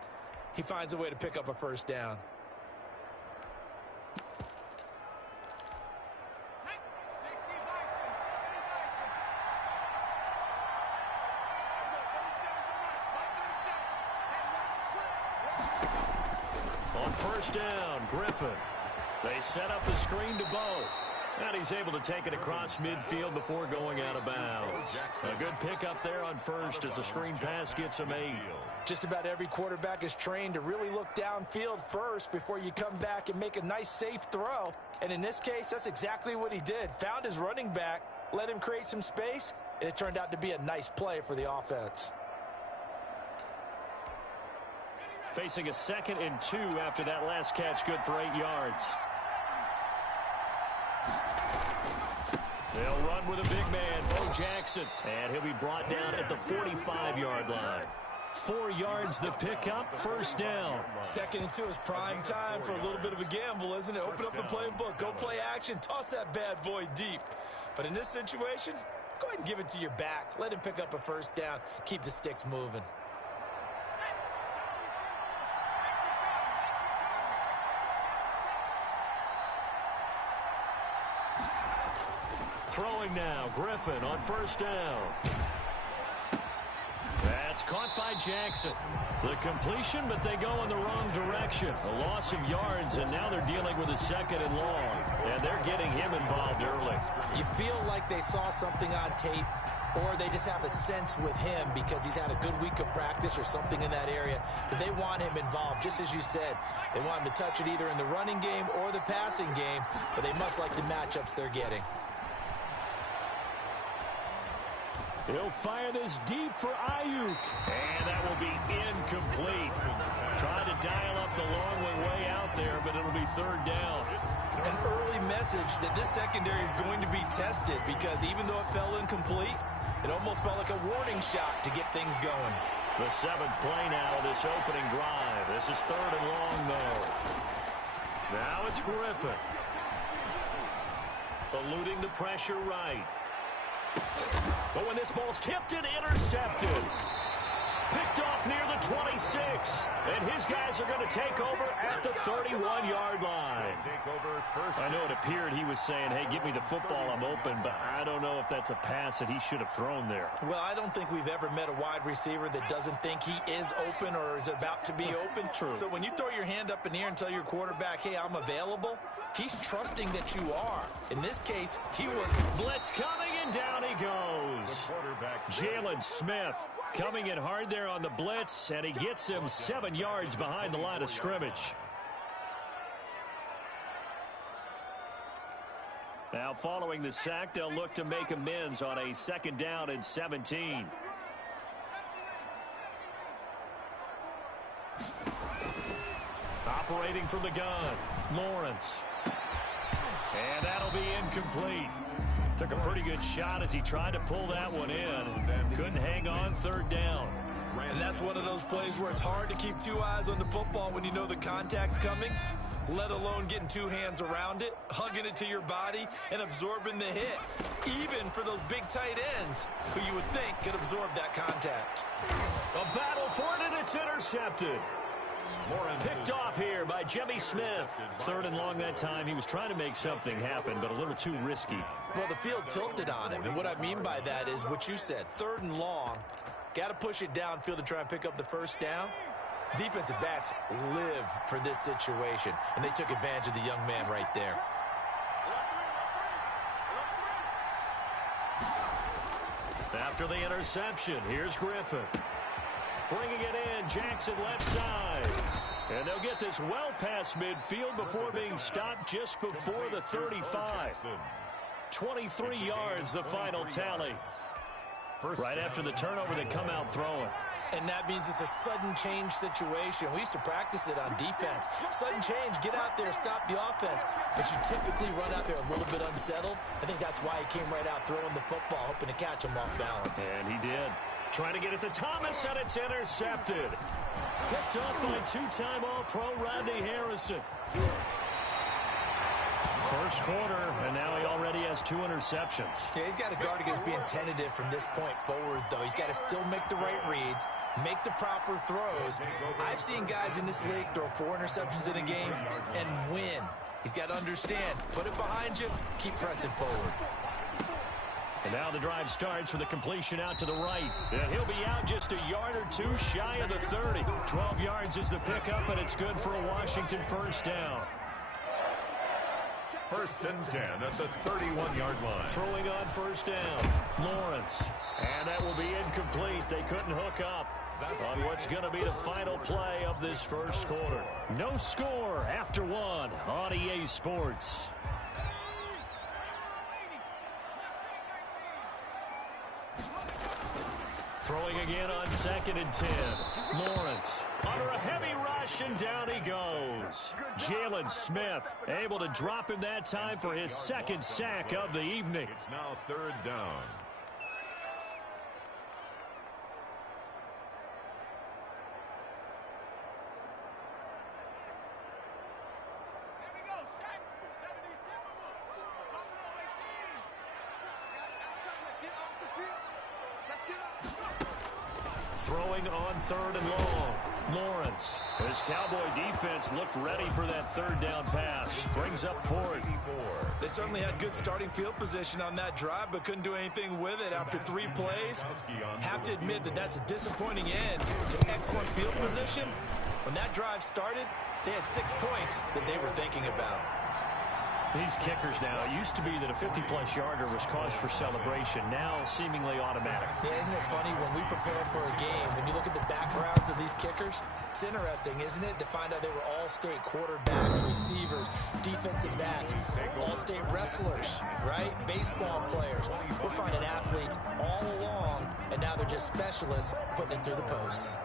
he finds a way to pick up a first down. First down, Griffin. They set up the screen to Bo. And he's able to take it across midfield before going out of bounds. A good pickup there on first as the screen pass gets him 8. Just about every quarterback is trained to really look downfield first before you come back and make a nice, safe throw. And in this case, that's exactly what he did. Found his running back, let him create some space, and it turned out to be a nice play for the offense. Facing a 2nd and 2 after that last catch, good for 8 yards. They'll run with a big man, Bo Jackson. And he'll be brought down at the 45-yard line. 4 yards the pickup, first down. 2nd and 2 is prime time for a little bit of a gamble, isn't it? Open up the playbook, go play action, toss that bad boy deep. But in this situation, go ahead and give it to your back. Let him pick up a first down. Keep the sticks moving. Throwing now, Griffin on first down. That's caught by Jackson. The completion, but they go in the wrong direction. A loss of yards, and now they're dealing with a 2nd and long. And they're getting him involved early. You feel like they saw something on tape, or they just have a sense with him because he's had a good week of practice or something in that area that they want him involved. Just as you said, they want him to touch it either in the running game or the passing game, but they must like the matchups they're getting. He'll fire this deep for Ayuk. And that will be incomplete. Trying to dial up the long way out there, but it'll be 3rd down. An early message that this secondary is going to be tested because even though it fell incomplete, it almost felt like a warning shot to get things going. The 7th play now of this opening drive. This is 3rd and long, though. Now it's Griffin. Eluding the pressure right. But when this ball's tipped and intercepted. Picked off near the 26. And his guys are going to take over at the 31-yard line. Take over first. I know it appeared he was saying, hey, give me the football, I'm open, but I don't know if that's a pass that he should have thrown there. Well, I don't think we've ever met a wide receiver that doesn't think he is open or is about to be open. True. So when you throw your hand up in the air and tell your quarterback, hey, I'm available, he's trusting that you are. In this case, he was. Blitz coming, and down he goes. Jalen Smith coming in hard there on the blitz, and he gets him 7 yards behind the line of scrimmage. Now following the sack, they'll look to make amends on a 2nd down and 17. Operating from the gun, Lawrence. And that'll be incomplete. Took a pretty good shot as he tried to pull that one in. Couldn't hang on 3rd down. And that's one of those plays where it's hard to keep 2 eyes on the football when you know the contact's coming, let alone getting 2 hands around it, hugging it to your body, and absorbing the hit. Even for those big tight ends who you would think could absorb that contact. A battle for it, and it's intercepted. Picked off here by Jimmy Smith. 3rd and long that time. He was trying to make something happen, but a little too risky. Well, the field tilted on him, and what I mean by that is what you said, 3rd and long. Got to push it downfield to try and pick up the 1st down. Defensive backs live for this situation, and they took advantage of the young man right there. After the interception, here's Griffin. Bringing it in, Jackson left side. And they'll get this well past midfield before being stopped just before the 35. 23 yards, the final tally. Right after the turnover, they come out throwing. And that means it's a sudden change situation. We used to practice it on defense. Sudden change, get out there, stop the offense. But you typically run out there a little bit unsettled. I think that's why he came right out throwing the football, hoping to catch him off balance. And he did. Trying to get it to Thomas, and it's intercepted. Picked up by 2-time All-Pro Rodney Harrison. First quarter, and now he already has 2 interceptions. Yeah, he's got to guard against being tentative from this point forward, though. He's got to still make the right reads, make the proper throws. I've seen guys in this league throw 4 interceptions in a game and win. He's got to understand, put it behind you, keep pressing forward. And now the drive starts with a completion out to the right. And he'll be out just a yard or 2 shy of the 30. 12 yards is the pickup, and it's good for a Washington 1st down. 1st and 10 at the 31-yard line. Throwing on 1st down, Lawrence. And that will be incomplete. They couldn't hook up on what's going to be the final play of this 1st quarter. No score after 1 on EA Sports. Throwing again on 2nd and 10. Lawrence under a heavy rush, and down he goes. Jalen Smith able to drop him that time for his 2nd sack of the evening. It's now 3rd down. Throwing on 3rd and long. Lawrence. This Cowboy defense looked ready for that 3rd down pass. Brings up 4th. They certainly had good starting field position on that drive, but couldn't do anything with it after 3 plays. Have to admit that that's a disappointing end to excellent field position. When that drive started, they had 6 points that they were thinking about. These kickers now, it used to be that a 50-plus yarder was cause for celebration. Now, seemingly automatic. Yeah, isn't it funny when we prepare for a game, when you look at the backgrounds of these kickers, it's interesting, isn't it, to find out they were all-state quarterbacks, receivers, defensive backs, all-state wrestlers, right? Baseball players. We're finding athletes all along, and now they're just specialists putting it through the posts.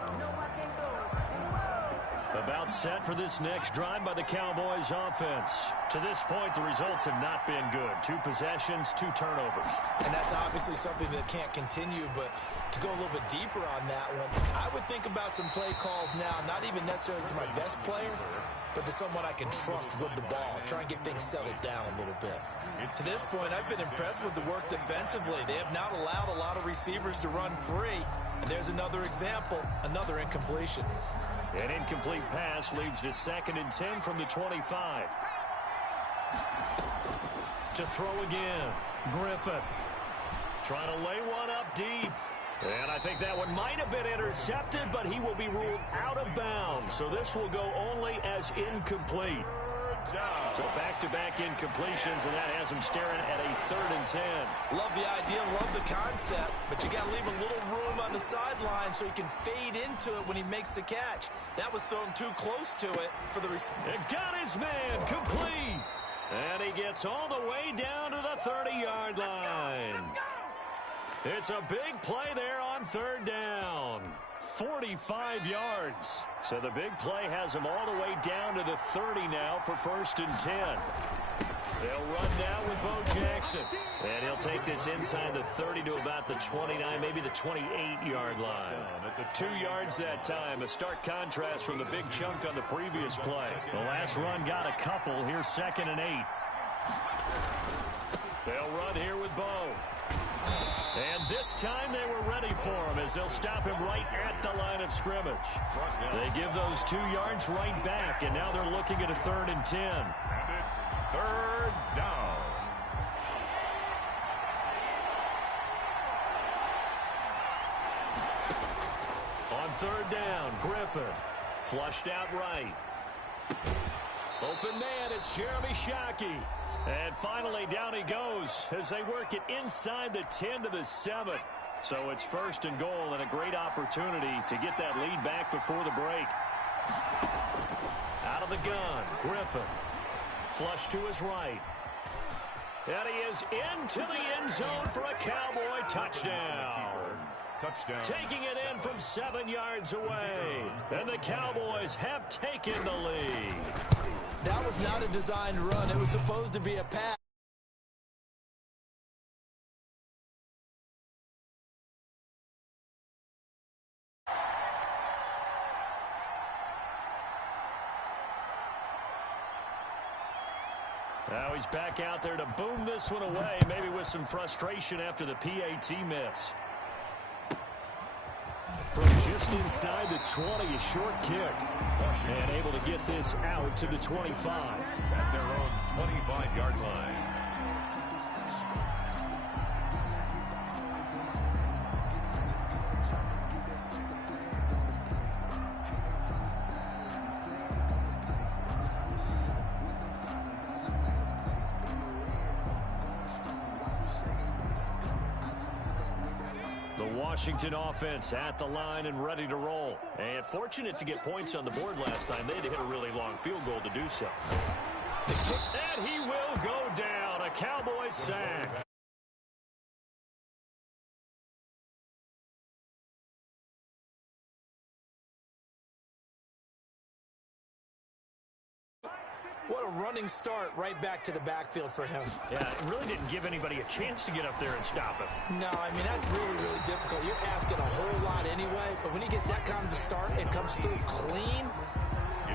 About set for this next drive by the Cowboys offense. To this point, the results have not been good. 2 possessions, 2 turnovers. And that's obviously something that can't continue, but to go a little bit deeper on that one, I would think about some play calls now, not even necessarily to my best player, but to someone I can trust with the ball. Try and get things settled down a little bit. To this point, I've been impressed with the work defensively. They have not allowed a lot of receivers to run free. And there's another example, another incompletion. An incomplete pass leads to 2nd and 10 from the 25. to throw again. Griffin trying to lay one up deep. And I think that one might have been intercepted, but he will be ruled out of bounds. So this will go only as incomplete. So back-to-back incompletions, and that has him staring at a 3rd and 10. Love the idea, love the concept, but you got to leave a little room on the sideline so he can fade into it when he makes the catch. That was thrown too close to it for the receiver. It got his man complete. And he gets all the way down to the 30-yard line. It's a big play there on 3rd down. 45 yards. So the big play has him all the way down to the 30 now for 1st and 10. They'll run now with Bo Jackson. And he'll take this inside the 30 to about the 29, maybe the 28-yard line. 2 yards that time. A stark contrast from the big chunk on the previous play. The last run got a couple. Here's 2nd and 8. They'll run here with Bo. And this time they were ready for him as they'll stop him right at the line of scrimmage. They give those 2 yards right back, and now they're looking at a 3rd and 10. And it's 3rd down. On 3rd down, Griffin flushed out right. Open man, it's Jeremy Shockey. And finally, down he goes as they work it inside the 10 to the 7. So it's 1st and goal and a great opportunity to get that lead back before the break. Out of the gun, Griffin. Flush to his right. And he is into the end zone for a Cowboy touchdown. Touchdown. Taking it in from 7 yards away. And the Cowboys have taken the lead. That was not a designed run. It was supposed to be a pass. Now he's back out there to boom this one away, maybe with some frustration after the PAT miss. From just inside the 20, a short kick. And able to get this out to the 25. At their own 25-yard line. Washington offense at the line and ready to roll. And fortunate to get points on the board last time. They had to hit a really long field goal to do so. And he will go down. A Cowboys sack. What a running start right back to the backfield for him. Yeah, it really didn't give anybody a chance to get up there and stop him. No, I mean, that's really, really difficult. You're asking a whole lot anyway, but when he gets that kind of a start and comes through clean,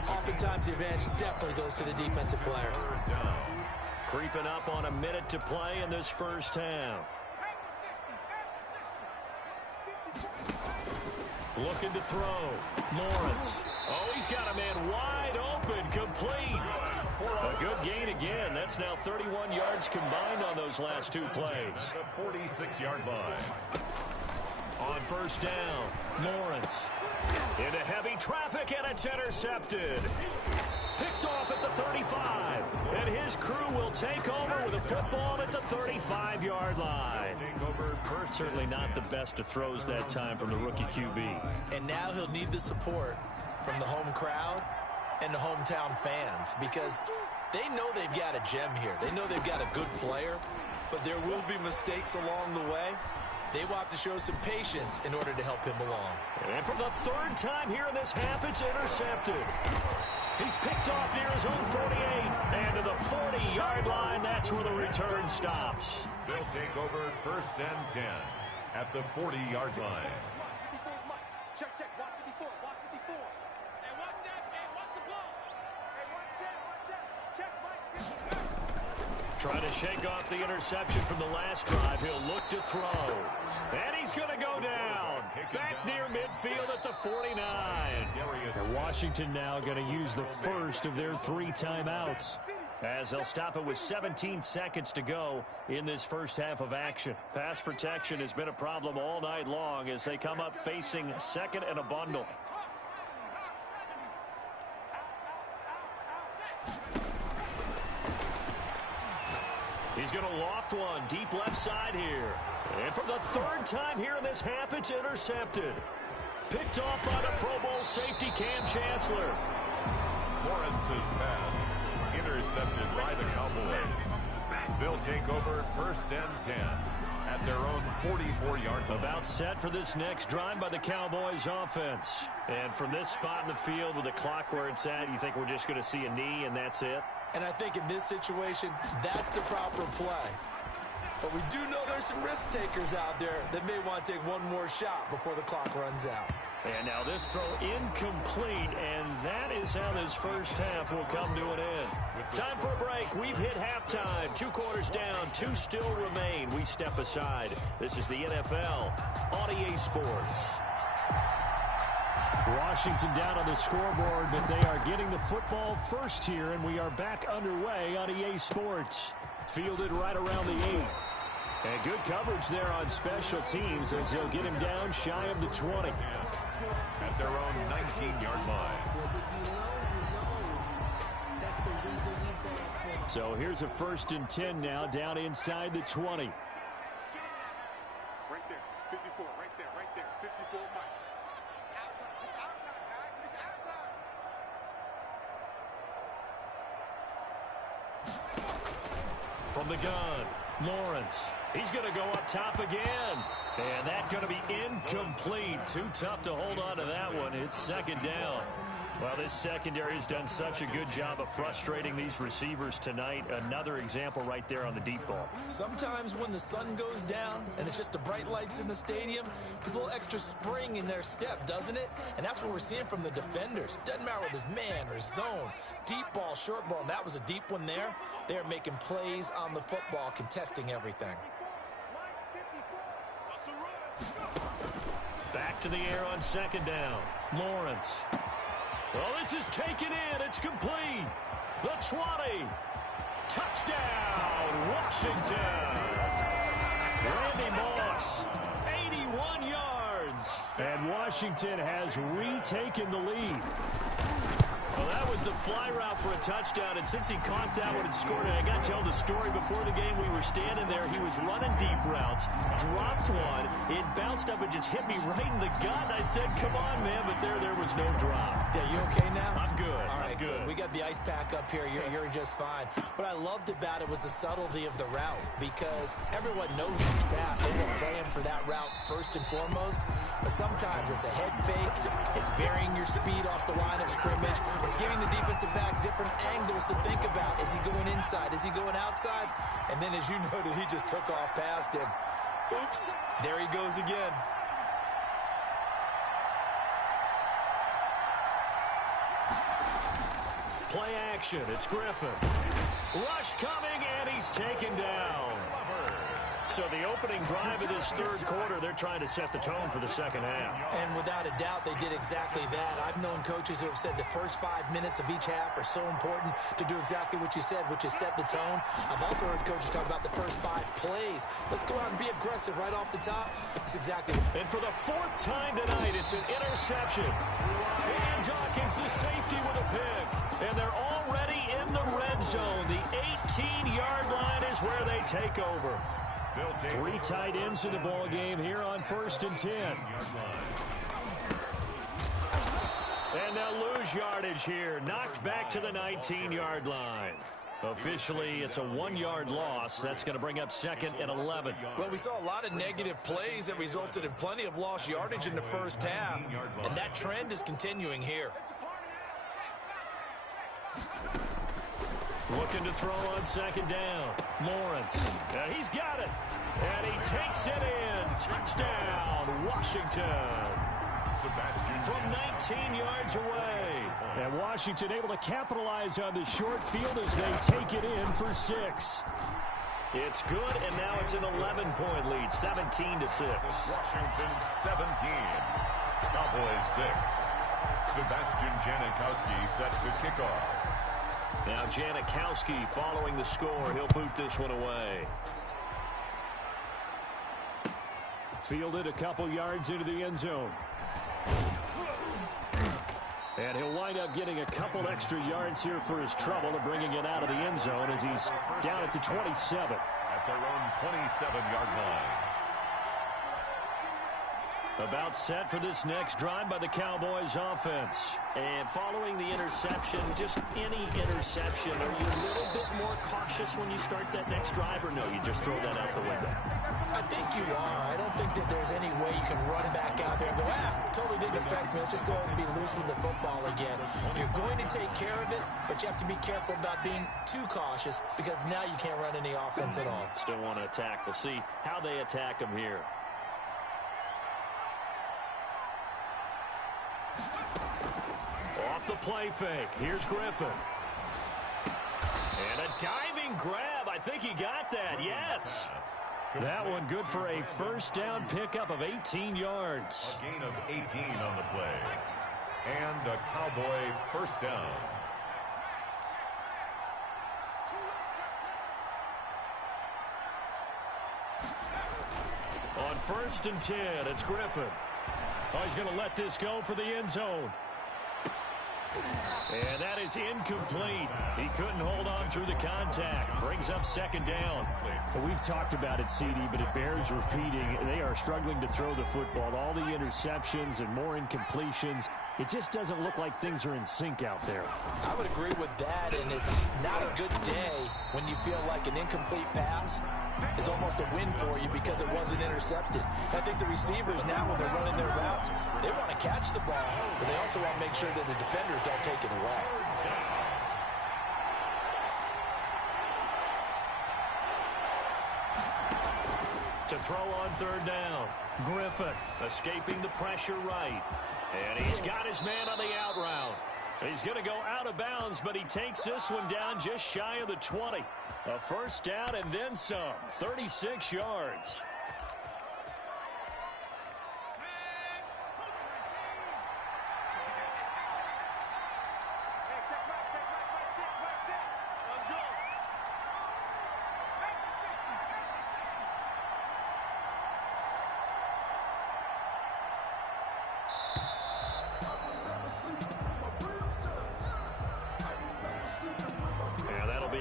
oftentimes the advantage definitely goes to the defensive player. Creeping up on a minute to play in this first half. Looking to throw. Lawrence. Oh, he's got a man wide open, complete. A good gain again. That's now 31 yards combined on those last 2 plays. The 46-yard line. On first down, Lawrence. Into heavy traffic, and it's intercepted. Picked off at the 35. And his crew will take over with a football at the 35-yard line. Certainly not the best of throws that time from the rookie QB. And now he'll need the support from the home crowd and the hometown fans, because they know they've got a gem here. They know they've got a good player, but there will be mistakes along the way. They will have to show some patience in order to help him along. And for the 3rd time here in this half, it's intercepted. He's picked off near his own 48. And to the 40-yard line, that's where the return stops. They'll take over 1st and 10 at the 40-yard line. Check, watch 54, watch 54. Hey, watch that, hey, watch the ball. Hey, watch that, check, Mike. Trying to shake off the interception from the last drive. He'll look to throw. And he's going to go down. Back near midfield at the 49. And Washington now going to use the first of their 3 timeouts. as they'll stop it with 17 seconds to go in this first half of action. Pass protection has been a problem all night long as they come up facing second and a bundle. He's going to loft one deep left side here. And for the third time here in this half, it's intercepted. Picked off by the Pro Bowl safety Cam Chancellor. Lawrence's pass intercepted by the Cowboys. They'll take over first and 10 at their own 44-yard line. About set for this next drive by the Cowboys offense. And from this spot in the field with the clock where it's at, you think we're just going to see a knee and that's it? And I think in this situation, that's the proper play. But we do know there's some risk takers out there that may want to take one more shot before the clock runs out. And now this throw incomplete, and that is how this first half will come to an end. Time for a break. We've hit halftime. 2 quarters down, 2 still remain. We step aside. This is the NFL on EA Sports. Washington down on the scoreboard, but they are getting the football first here, and we are back underway on EA Sports. Fielded right around the 8. And good coverage there on special teams as they'll get him down shy of the 20. At their own 19-yard line. So here's a 1st and 10 now down inside the 20. Right there, 54, right there, 54, Mike. It's our time, guys, it's our time. From the gun, Lawrence. He's going to go up top again. And that's going to be incomplete. Too tough to hold on to that one. It's second down. Well, this secondary has done such a good job of frustrating these receivers tonight. Another example right there on the deep ball. Sometimes when the sun goes down and it's just the bright lights in the stadium, there's a little extra spring in their step, doesn't it? And that's what we're seeing from the defenders. Doesn't matter whether it's man or zone, deep ball, short ball, and that was a deep one there. They're making plays on the football, contesting everything. Back to the air on second down. Lawrence. Well, this is taken in. It's complete. The 20. Touchdown, Washington. Randy Moss, 81 yards. And Washington has retaken the lead. Well, that was the fly route for a touchdown, and since he caught that one and scored it, I got to tell the story. Before the game, we were standing there. He was running deep routes, dropped one. It bounced up and just hit me right in the gut. I said, come on, man, but there was no drop. Yeah, you okay now? I'm good. All right, I'm good. We got the ice pack up here. You're just fine. What I loved about it was the subtlety of the route because everyone knows he's fast. They were playing for that route first and foremost, but sometimes it's a head fake. It's varying your speed off the line of scrimmage. It's giving the defensive back different angles to think about. Is he going inside? Is he going outside? And then, as you noted, he just took off past him. Oops, there he goes again. Play action. It's Griffin. Rush coming, and he's taken down. So the opening drive of this third quarter, they're trying to set the tone for the second half. And without a doubt, they did exactly that. I've known coaches who have said the first 5 minutes of each half are so important to do exactly what you said, which is set the tone. I've also heard coaches talk about the first 5 plays. Let's go out and be aggressive right off the top. That's exactly. And for the 4th time tonight, it's an interception. Dan Dawkins, the safety, with a pick. And they're already in the red zone. The 18-yard line is where they take over. 3 tight ends in the ball game here on 1st and 10. And they'll lose yardage here. Knocked back to the 19-yard line. Officially, it's a 1-yard loss. That's going to bring up 2nd and 11. Well, we saw a lot of negative plays that resulted in plenty of lost yardage in the first half. And that trend is continuing here. Looking to throw on 2nd down. Lawrence. He's got it. And he takes it in. Touchdown, Washington. From 19 yards away. And Washington able to capitalize on the short field as they take it in for 6. It's good, and now it's an 11-point lead, 17-6. Washington 17. Cowboys 6. Sebastian Janikowski set to kick off. Now Janikowski following the score. He'll boot this one away. Fielded a couple yards into the end zone. And he'll wind up getting a couple extra yards here for his trouble to bringing it out of the end zone as he's down at the 27. At their own 27-yard line. About set for this next drive by the Cowboys offense. And following the interception, just any interception, are you a little bit more cautious when you start that next drive, or no, you just throw that out the window? I think you are. I don't think that there's any way you can run back out there and go, totally didn't affect me. Let's just go ahead and be loose with the football again. You're going to take care of it, but you have to be careful about being too cautious because now you can't run any offense at all. Still want to attack. We'll see how they attack him here. Off the play fake. Here's Griffin. And a diving grab. I think he got that. Yes. That one good for a first down pickup of 18 yards. A gain of 18 on the play. And a Cowboy first down. On 1st and 10, it's Griffin. Oh, he's going to let this go for the end zone. And that is incomplete. He couldn't hold on through the contact. Brings up 2nd down. Well, we've talked about it, CD, but it bears repeating. They are struggling to throw the football. All the interceptions and more incompletions. It just doesn't look like things are in sync out there. I would agree with that, and it's not a good day when you feel like an incomplete pass is almost a win for you because it wasn't intercepted. I think the receivers now, when they're running their routes, they want to catch the ball, but they also want to make sure that the defenders don't take it away. To throw on 3rd down. Griffin escaping the pressure right. And he's got his man on the out route. He's going to go out of bounds, but he takes this one down just shy of the 20. A first down and then some. 36 yards.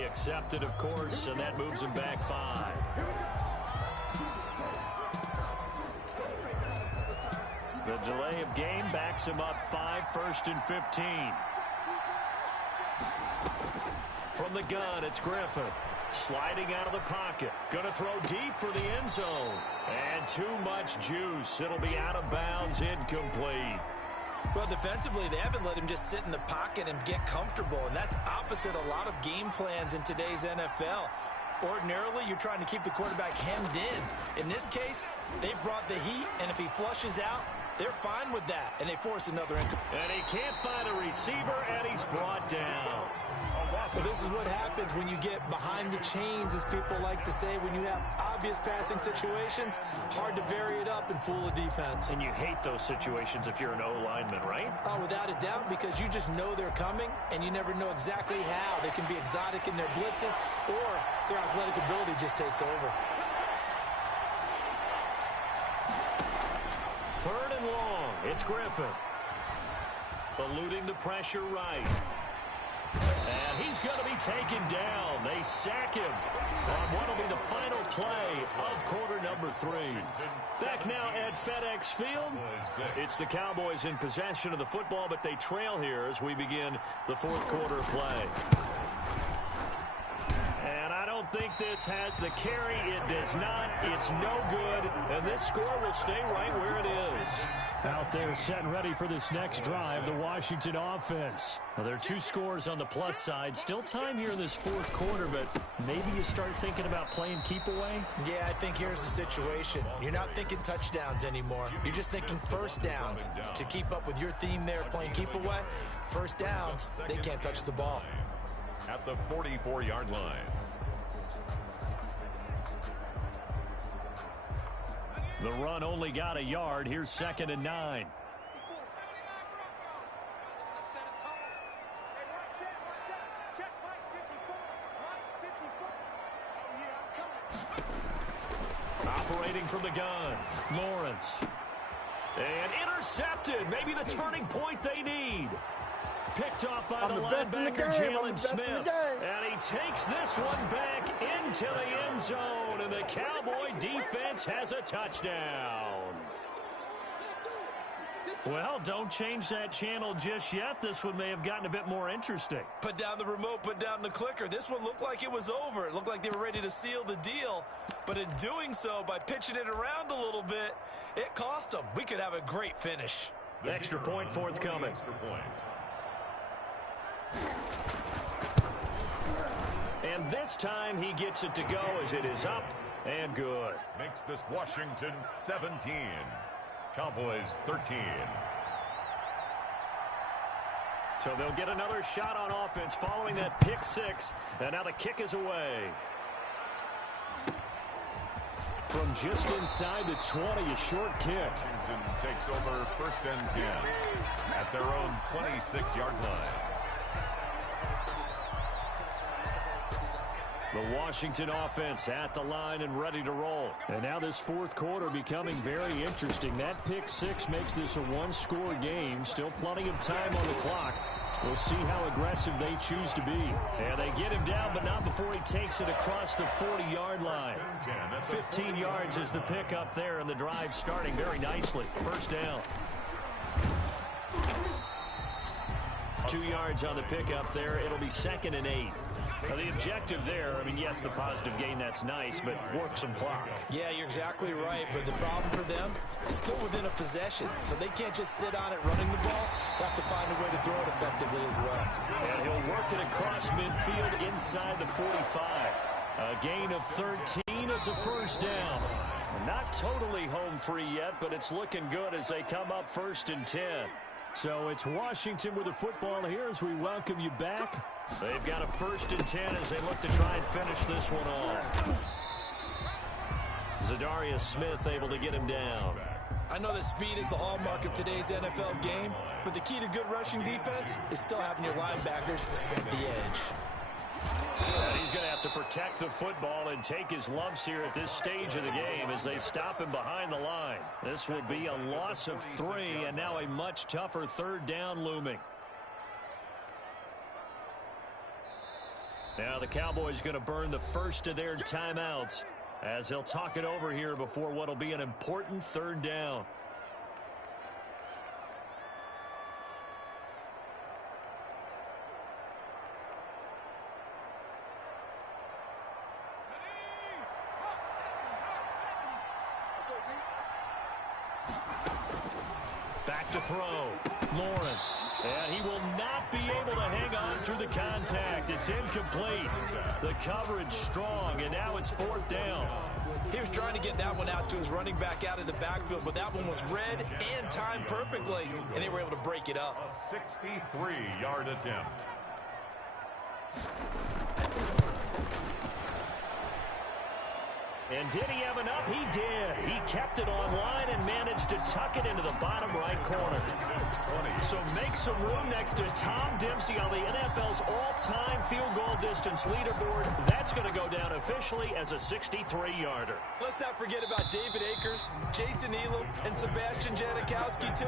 Accepted, of course, and that moves him back 5. The delay of game backs him up 5, 1st and 15. From the gun, it's Griffin. Sliding out of the pocket. Going to throw deep for the end zone. And too much juice. It'll be out of bounds, incomplete. Well, defensively, they haven't let him just sit in the pocket and get comfortable, and that's opposite a lot of game plans in today's NFL. Ordinarily, you're trying to keep the quarterback hemmed in. In this case, they brought the heat, and if he flushes out, they're fine with that, and they force another incomplete. And he can't find a receiver, and he's brought down. Well, this is what happens when you get behind the chains, as people like to say, when you have obvious passing situations, hard to vary it up and fool a defense. And you hate those situations if you're an O-lineman, right? Oh, without a doubt, because you just know they're coming, and you never know exactly how. They can be exotic in their blitzes, or their athletic ability just takes over. 3rd and long, it's Griffin. Eluding the pressure right. And he's going to be taken down. They sack him on what will be the final play of quarter number 3. Back now at FedEx Field. It's the Cowboys in possession of the football, but they trail here as we begin the 4th quarter play. And I don't think this has the carry. It does not. It's no good. And this score will stay right where it is. Out there set and ready for this next drive, the Washington offense. Well, there are 2 scores on the plus side. Still time here in this 4th quarter, but maybe you start thinking about playing keep away? Yeah, I think here's the situation. You're not thinking touchdowns anymore. You're just thinking first downs. To keep up with your theme there, playing keep away, first downs, they can't touch the ball. At the 44-yard line. The run only got a yard. Here's 2nd and 9. Set a tone. Hey, one set, check, Operating from the gun, Lawrence. And intercepted. Maybe the turning point they need. Picked off by the linebacker, Jalen Smith. And he takes this one back into the end zone. And the Cowboy defense has a touchdown. Well, don't change that channel just yet. This one may have gotten a bit more interesting. Put down the remote, put down the clicker. This one looked like it was over. It looked like they were ready to seal the deal. But in doing so, by pitching it around a little bit, it cost them. We could have a great finish. Extra point forthcoming. And this time he gets it to go as it is up and good. Makes this Washington 17. Cowboys 13. So they'll get another shot on offense following that pick six. And now the kick is away. From just inside the 20, a short kick. Washington takes over 1st and 10 at their own 26-yard line. The Washington offense at the line and ready to roll. And now this fourth quarter becoming very interesting. That pick six makes this a one-score game. Still plenty of time on the clock. We'll see how aggressive they choose to be. And they get him down, but not before he takes it across the 40-yard line. 15 yards is the pick up there, and the drive starting very nicely. First down. 2 yards on the pickup there. It'll be 2nd and 8. Now the objective there, I mean, yes, the positive gain, that's nice, but work some clock. Yeah, you're exactly right, but the problem for them is still within a possession, so they can't just sit on it running the ball. They have to find a way to throw it effectively as well. And he'll work it across midfield inside the 45. A gain of 13, it's a first down. Not totally home free yet, but it's looking good as they come up 1st and 10. So it's Washington with the football here as we welcome you back. They've got a 1st and 10 as they look to try and finish this one off. Zadarius Smith able to get him down. I know that speed is the hallmark of today's NFL game, but the key to good rushing defense is still having your linebackers set the edge. And he's going to have to protect the football and take his lumps here at this stage of the game as they stop him behind the line. This will be a loss of 3 and now a much tougher 3rd down looming. Now the Cowboys going to burn the first of their timeouts as they'll talk it over here before what will be an important 3rd down. Back to throw. Lawrence. And he will not be able to hang on through the contact. It's incomplete. The coverage strong, and now it's 4th down. He was trying to get that one out to his running back out of the backfield, but that one was read and timed perfectly, and they were able to break it up. A 63-yard attempt. And did he have enough? He did. He kept it online and managed to tuck it into the bottom right corner. So make some room next to Tom Dempsey on the NFL's all-time field goal distance leaderboard. That's going to go down officially as a 63-yarder. Let's not forget about David Akers, Jason Elam, and Sebastian Janikowski, too.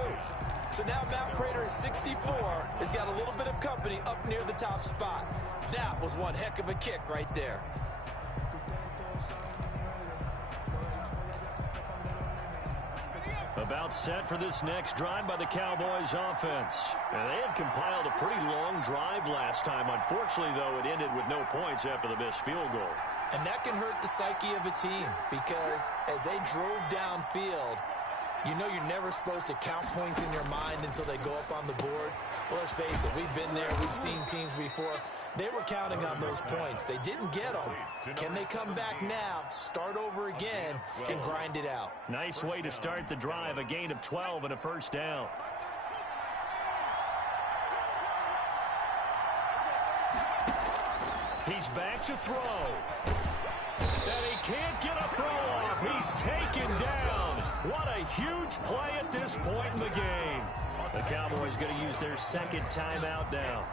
So now Matt Prater at 64 has got a little bit of company up near the top spot. That was one heck of a kick right there. About set for this next drive by the Cowboys offense. And they had compiled a pretty long drive last time. Unfortunately, though, it ended with no points after the missed field goal. And that can hurt the psyche of a team because as they drove downfield, you know you're never supposed to count points in your mind until they go up on the board. Well, let's face it, we've been there. We've seen teams before. They were counting on those points. They didn't get them. Can they come back now, start over again, and grind it out? Nice way to start the drive. A gain of 12 and a first down. He's back to throw. And he can't get a throw off. He's taken down. What a huge play at this point in the game. The Cowboys going to use their 2nd timeout now,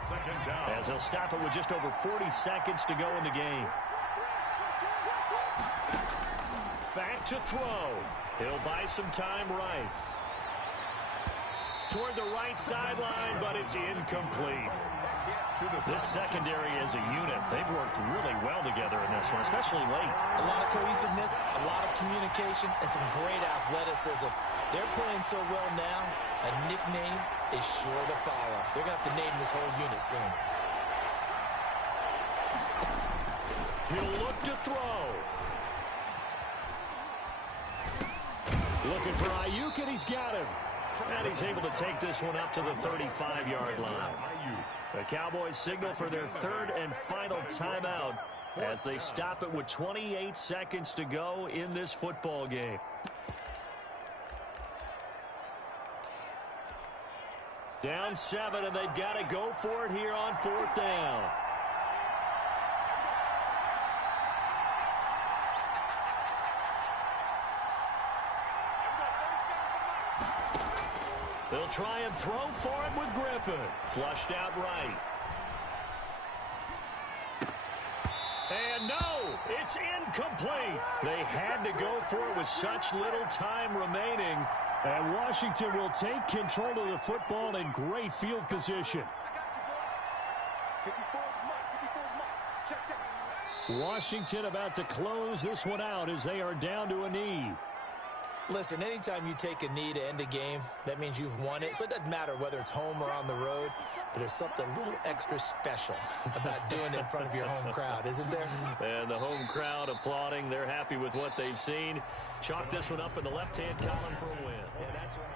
as they'll stop it with just over 40 seconds to go in the game. to throw. He'll buy some time right. Toward the right sideline, but it's incomplete. This secondary as a unit, they've worked really well together in this one, especially late. A lot of cohesiveness, a lot of communication, and some great athleticism. They're playing so well now, a nickname is sure to follow. They're going to have to name this whole unit soon. He'll look to throw. Looking for Ayuk, and he's got him. And he's able to take this one up to the 35-yard line. The Cowboys signal for their third and final timeout as they stop it with 28 seconds to go in this football game. Down 7, and they've got to go for it here on 4th down. They'll try and throw for it with Griffin. Flushed out right. And no, it's incomplete. They had to go for it with such little time remaining. And Washington will take control of the football in great field position. Washington about to close this one out as they are down to a knee. Listen, anytime you take a knee to end a game, that means you've won it. So it doesn't matter whether it's home or on the road, but there's something a little extra special about doing it in front of your home crowd, isn't there? And the home crowd applauding. They're happy with what they've seen. Chalk this one up in the left-hand column for a win. Yeah, that's right.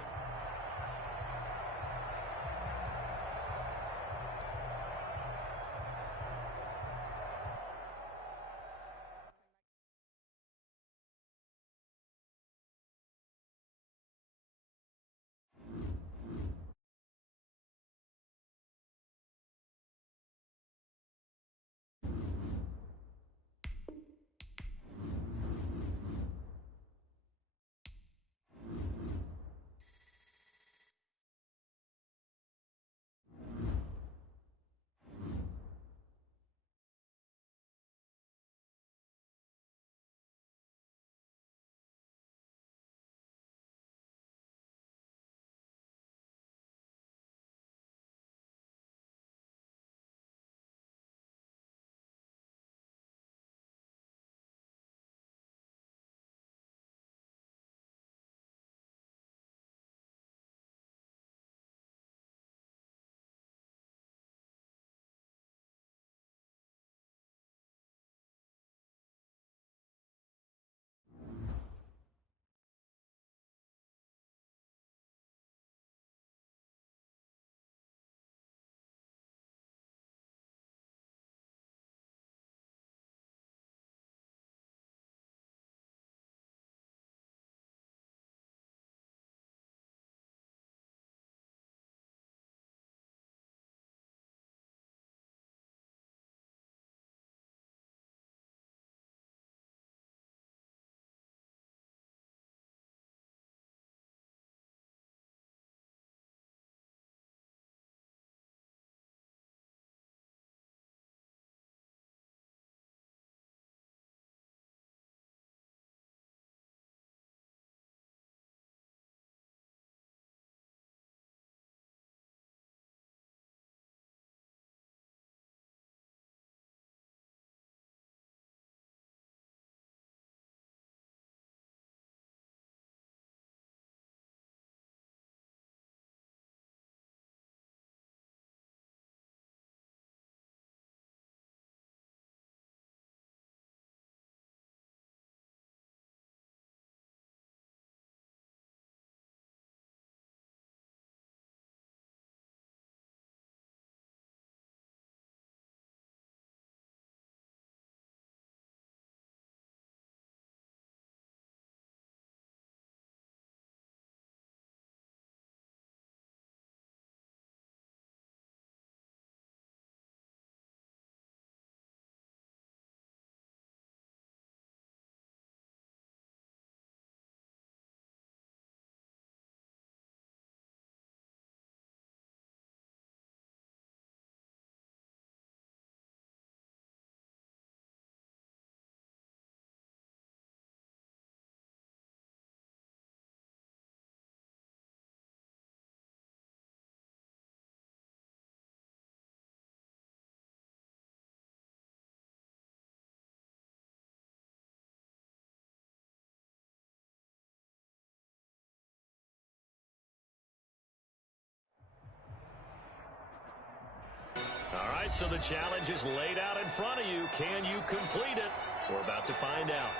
right, so the challenge is laid out in front of you. Can you complete it? We're about to find out.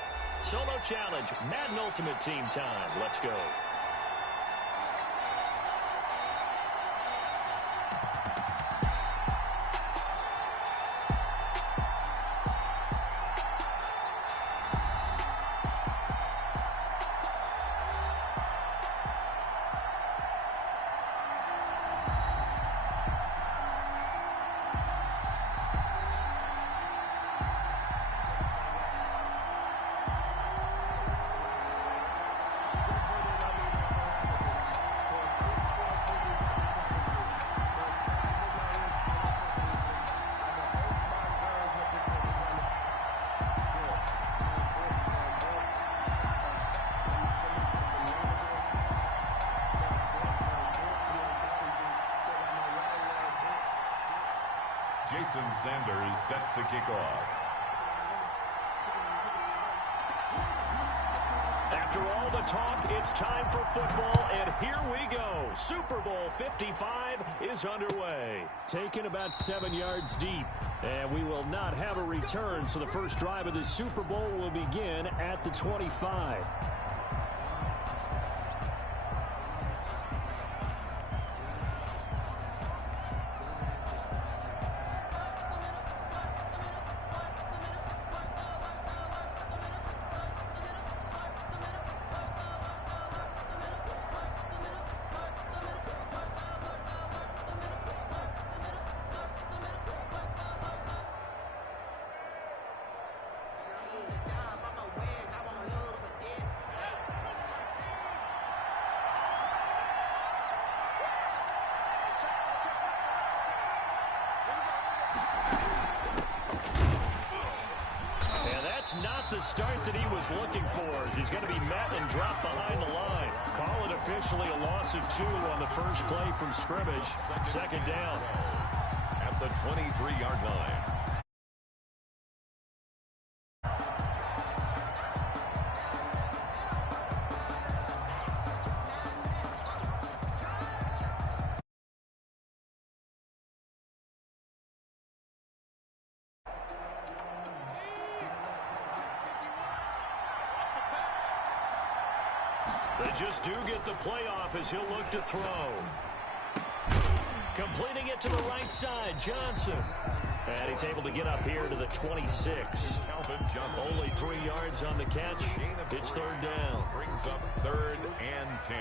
Solo challenge, Madden Ultimate Team time. Let's go. Jason Sanders set to kick off. After all the talk, it's time for football, and here we go. Super Bowl 55 is underway. Taken about 7 yards deep, and we will not have a return, so the first drive of the Super Bowl will begin at the 25. Not the start that he was looking for, as he's going to be met and dropped behind the line. Call it officially a loss of 2 on the first play from scrimmage. Second down. At the 23-yard line. They just do get the playoff as he'll look to throw. Completing it to the right side, Johnson. And he's able to get up here to the 26. Only 3 yards on the catch. It's third down. Brings up 3rd and 10.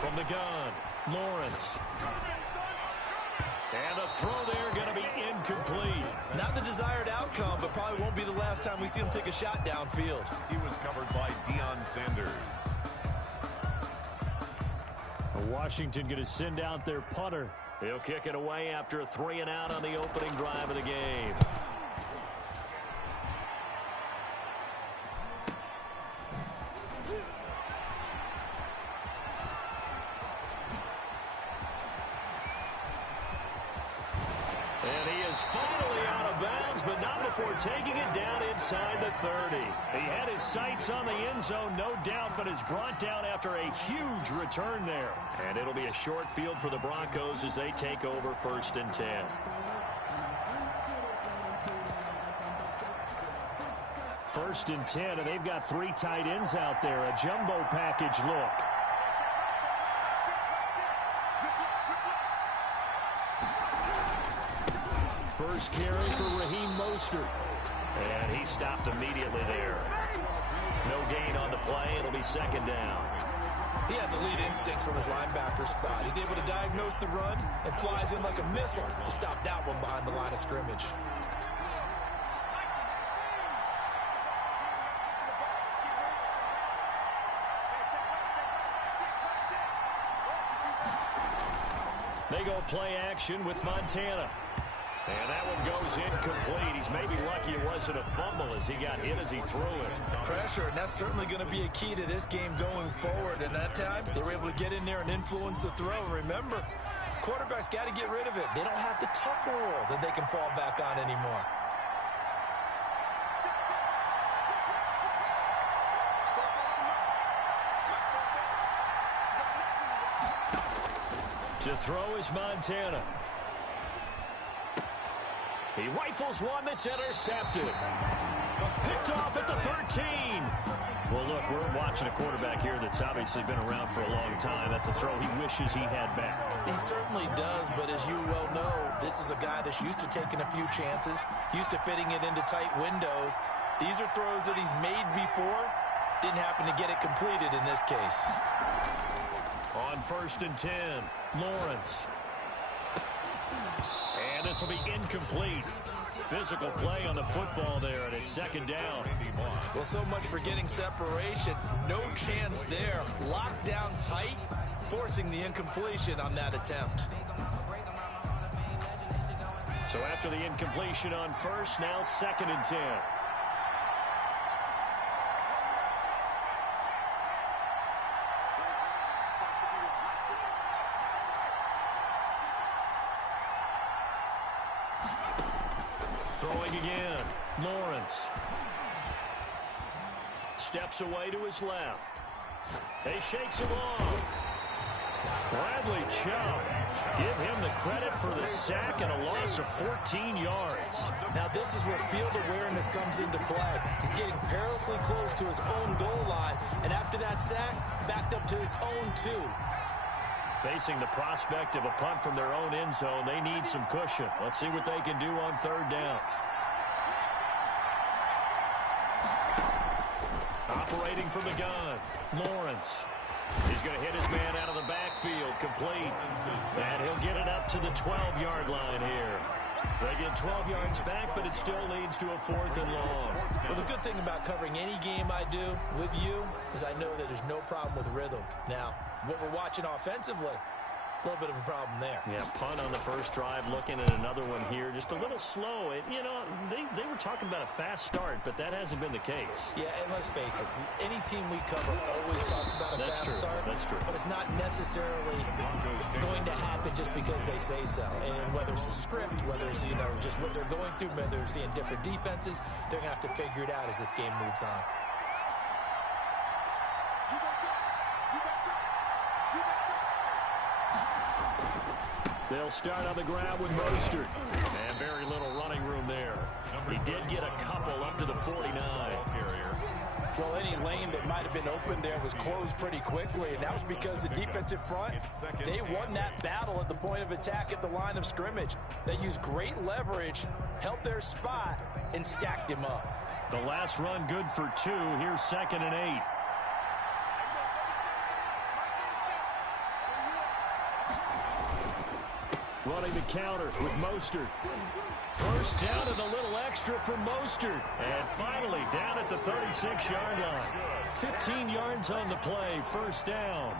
From the gun, Lawrence. And a throw there going to be incomplete. Not the desired outcome, but probably won't be the last time we see him take a shot downfield. He was covered by Deion Sanders. Washington going to send out their punter. He'll kick it away after a 3-and-out on the opening drive of the game. And he is finally out of bounds, but not before taking it down inside the 30. He had his sights on the end zone, no doubt, but is brought down after a huge return there. And it'll be a short field for the Broncos as they take over 1st and 10. First and 10, and they've got 3 tight ends out there. A jumbo package look. First carry for Raheem Mostert. And he stopped immediately there. No gain on the play. It'll be second down. He has elite instincts from his linebacker spot. He's able to diagnose the run and flies in like a missile to stop that one behind the line of scrimmage. They go play action with Montana. And that one goes incomplete. He's maybe lucky it wasn't a fumble as he got hit as he threw it. Pressure, and that's certainly going to be a key to this game going forward. And that time, they were able to get in there and influence the throw. Remember, quarterbacks got to get rid of it. They don't have the tuck rule that they can fall back on anymore. To throw is Montana. He rifles one that's intercepted. Picked off at the 13. Well, look, we're watching a quarterback here that's obviously been around for a long time. That's a throw he wishes he had back. He certainly does, but as you well know, this is a guy that's used to taking a few chances, used to fitting it into tight windows. These are throws that he's made before. Didn't happen to get it completed in this case. On 1st and 10, Lawrence. And this will be incomplete. Physical play on the football there, and it's 2nd down. Well, so much for getting separation. No chance there. Locked down tight, forcing the incompletion on that attempt. So after the incompletion on 1st, now 2nd and 10. Throwing again, Lawrence. Steps away to his left. He shakes him off. Bradley Chubb. Give him the credit for the sack and a loss of 14 yards. Now this is where field awareness comes into play. He's getting perilously close to his own goal line, and after that sack, backed up to his own 2. Facing the prospect of a punt from their own end zone, they need some cushion. Let's see what they can do on 3rd down. Operating from the gun, Lawrence. He's going to hit his man out of the backfield, complete. And he'll get it up to the 12-yard line here. They get 12 yards back, but it still leads to a 4th and long. Well, the good thing about covering any game I do with you is I know that there's no problem with rhythm. Now, what we're watching offensively, a little bit of a problem there. Yeah, punt on the 1st drive, looking at another one here. Just a little slow. You know, they were talking about a fast start, but that hasn't been the case. Yeah, and let's face it, any team we cover always talks about a fast start. That's true. But it's not necessarily going to happen just because they say so. And whether it's the script, whether it's, you know, just what they're going through, whether they're seeing different defenses, they're going to have to figure it out as this game moves on. They'll start on the ground with Mostert. And very little running room there. He did get a couple up to the 49. Well, any lane that might have been open there was closed pretty quickly, and that was because the defensive front, they won that battle at the point of attack at the line of scrimmage. They used great leverage, held their spot, and stacked him up. The last run good for 2. Here's 2nd and 8. Running the counter with Mostert. 1st down and a little extra for Mostert. And finally down at the 36-yard line. 15 yards on the play. 1st down.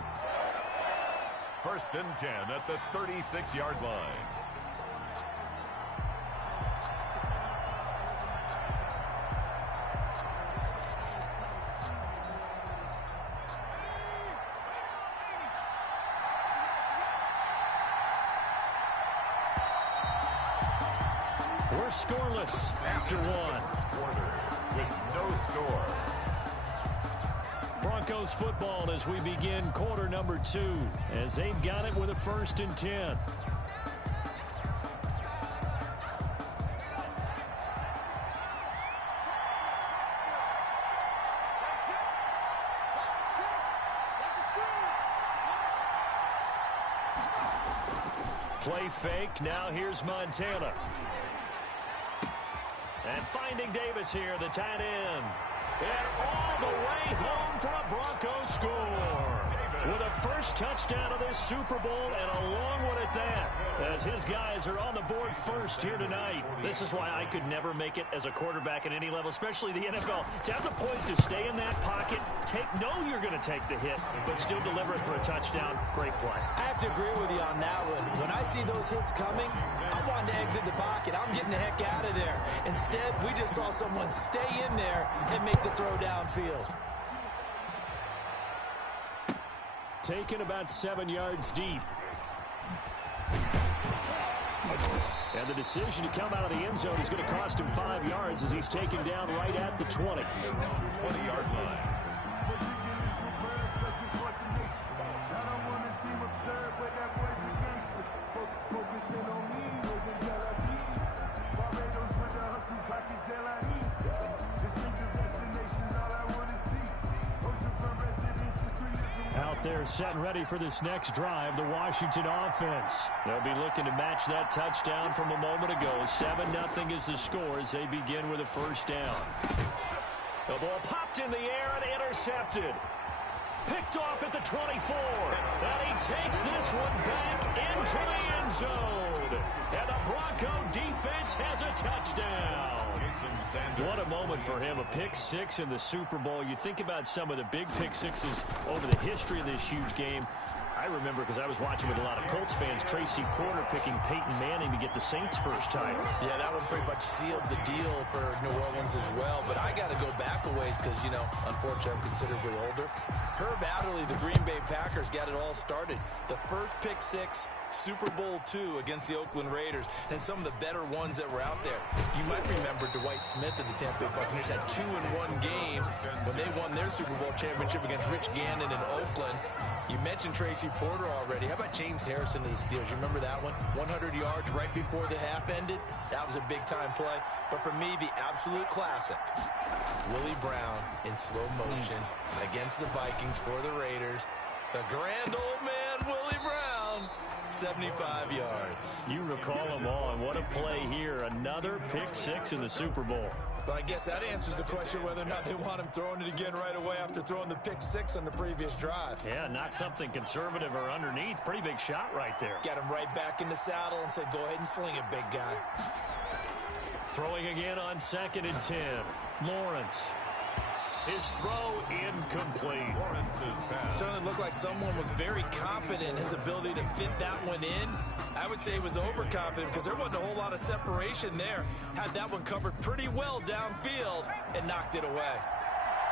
1st and 10 at the 36-yard line. We're scoreless after 1. With no score. Broncos football as we begin quarter number 2, as they've got it with a 1st and 10. Play fake. Now here's Montana. And finding Davis here, the tight end. And all the way home for a Broncos score. with a first touchdown of this Super Bowl, and a long one at that, as his guys are on the board first here tonight. This is why I could never make it as a quarterback at any level, especially the NFL. To have the poise to stay in that pocket, know you're going to take the hit, but still deliver it for a touchdown. Great play. I have to agree with you on that one. When I see those hits coming, I'm wanting to exit the pocket. I'm getting the heck out of there. Instead, we just saw someone stay in there and make the throw downfield. Taken about 7 yards deep. And the decision to come out of the end zone is going to cost him 5 yards as he's taken down right at the 20. 20-yard line. Out there set and ready for this next drive, the Washington offense. They'll be looking to match that touchdown from a moment ago. 7-0 is the score as they begin with a first down. The ball popped in the air and intercepted. Picked off at the 24. And he takes this one back into the end zone. And the Bronco defense has a touchdown. What a moment for him. A pick six in the Super Bowl. You think about some of the big pick sixes over the history of this huge game. I remember, because I was watching with a lot of Colts fans, Tracy Porter picking Peyton Manning to get the Saints' first title. Yeah, that one pretty much sealed the deal for New Orleans as well. But I got to go back a ways because, you know, unfortunately, I'm considerably older. Herb Adderley, the Green Bay Packers, got it all started. The first pick six, Super Bowl II against the Oakland Raiders, and some of the better ones that were out there. You might remember Dwight Smith of the Tampa Bay Buccaneers had 2 in one game when they won their Super Bowl championship against Rich Gannon in Oakland. You mentioned Tracy Porter already. How about James Harrison of the Steelers? You remember that one? 100 yards right before the half ended? That was a big-time play. But for me, the absolute classic, Willie Brown in slow motion against the Vikings for the Raiders. The grand old man, Willie Brown. 75 yards. You recall them all, and what a play here. Another pick six in the Super Bowl. But I guess that answers the question whether or not they want him throwing it again right away after throwing the pick six on the previous drive. Yeah, not something conservative or underneath. Pretty big shot right there. Got him right back in the saddle and said, go ahead and sling it, big guy. Throwing again on 2nd and 10. Lawrence. His throw incomplete. Certainly looked like someone was very confident in his ability to fit that one in. I would say he was overconfident because there wasn't a whole lot of separation there. Had that one covered pretty well downfield and knocked it away.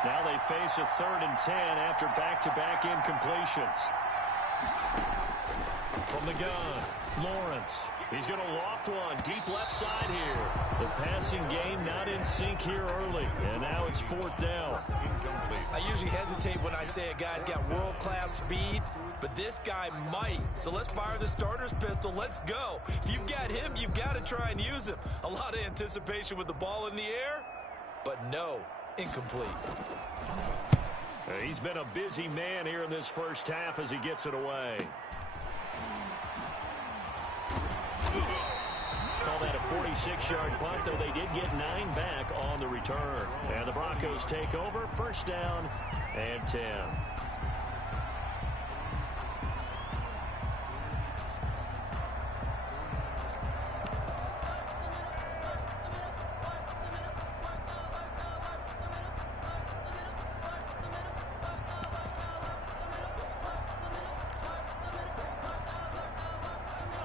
Now they face a 3rd and 10 after back-to-back incompletions. From the gun, Lawrence. He's going to loft one deep left side here. The passing game not in sync here early, and now it's 4th down. I usually hesitate when I say a guy's got world-class speed, but this guy might. So let's fire the starter's pistol. Let's go. If you've got him, you've got to try and use him. A lot of anticipation with the ball in the air, but no, incomplete. He's been a busy man here in this first half as he gets it away. Call that a 46-yard punt, though they did get 9 back on the return. And the Broncos take over, 1st down and 10.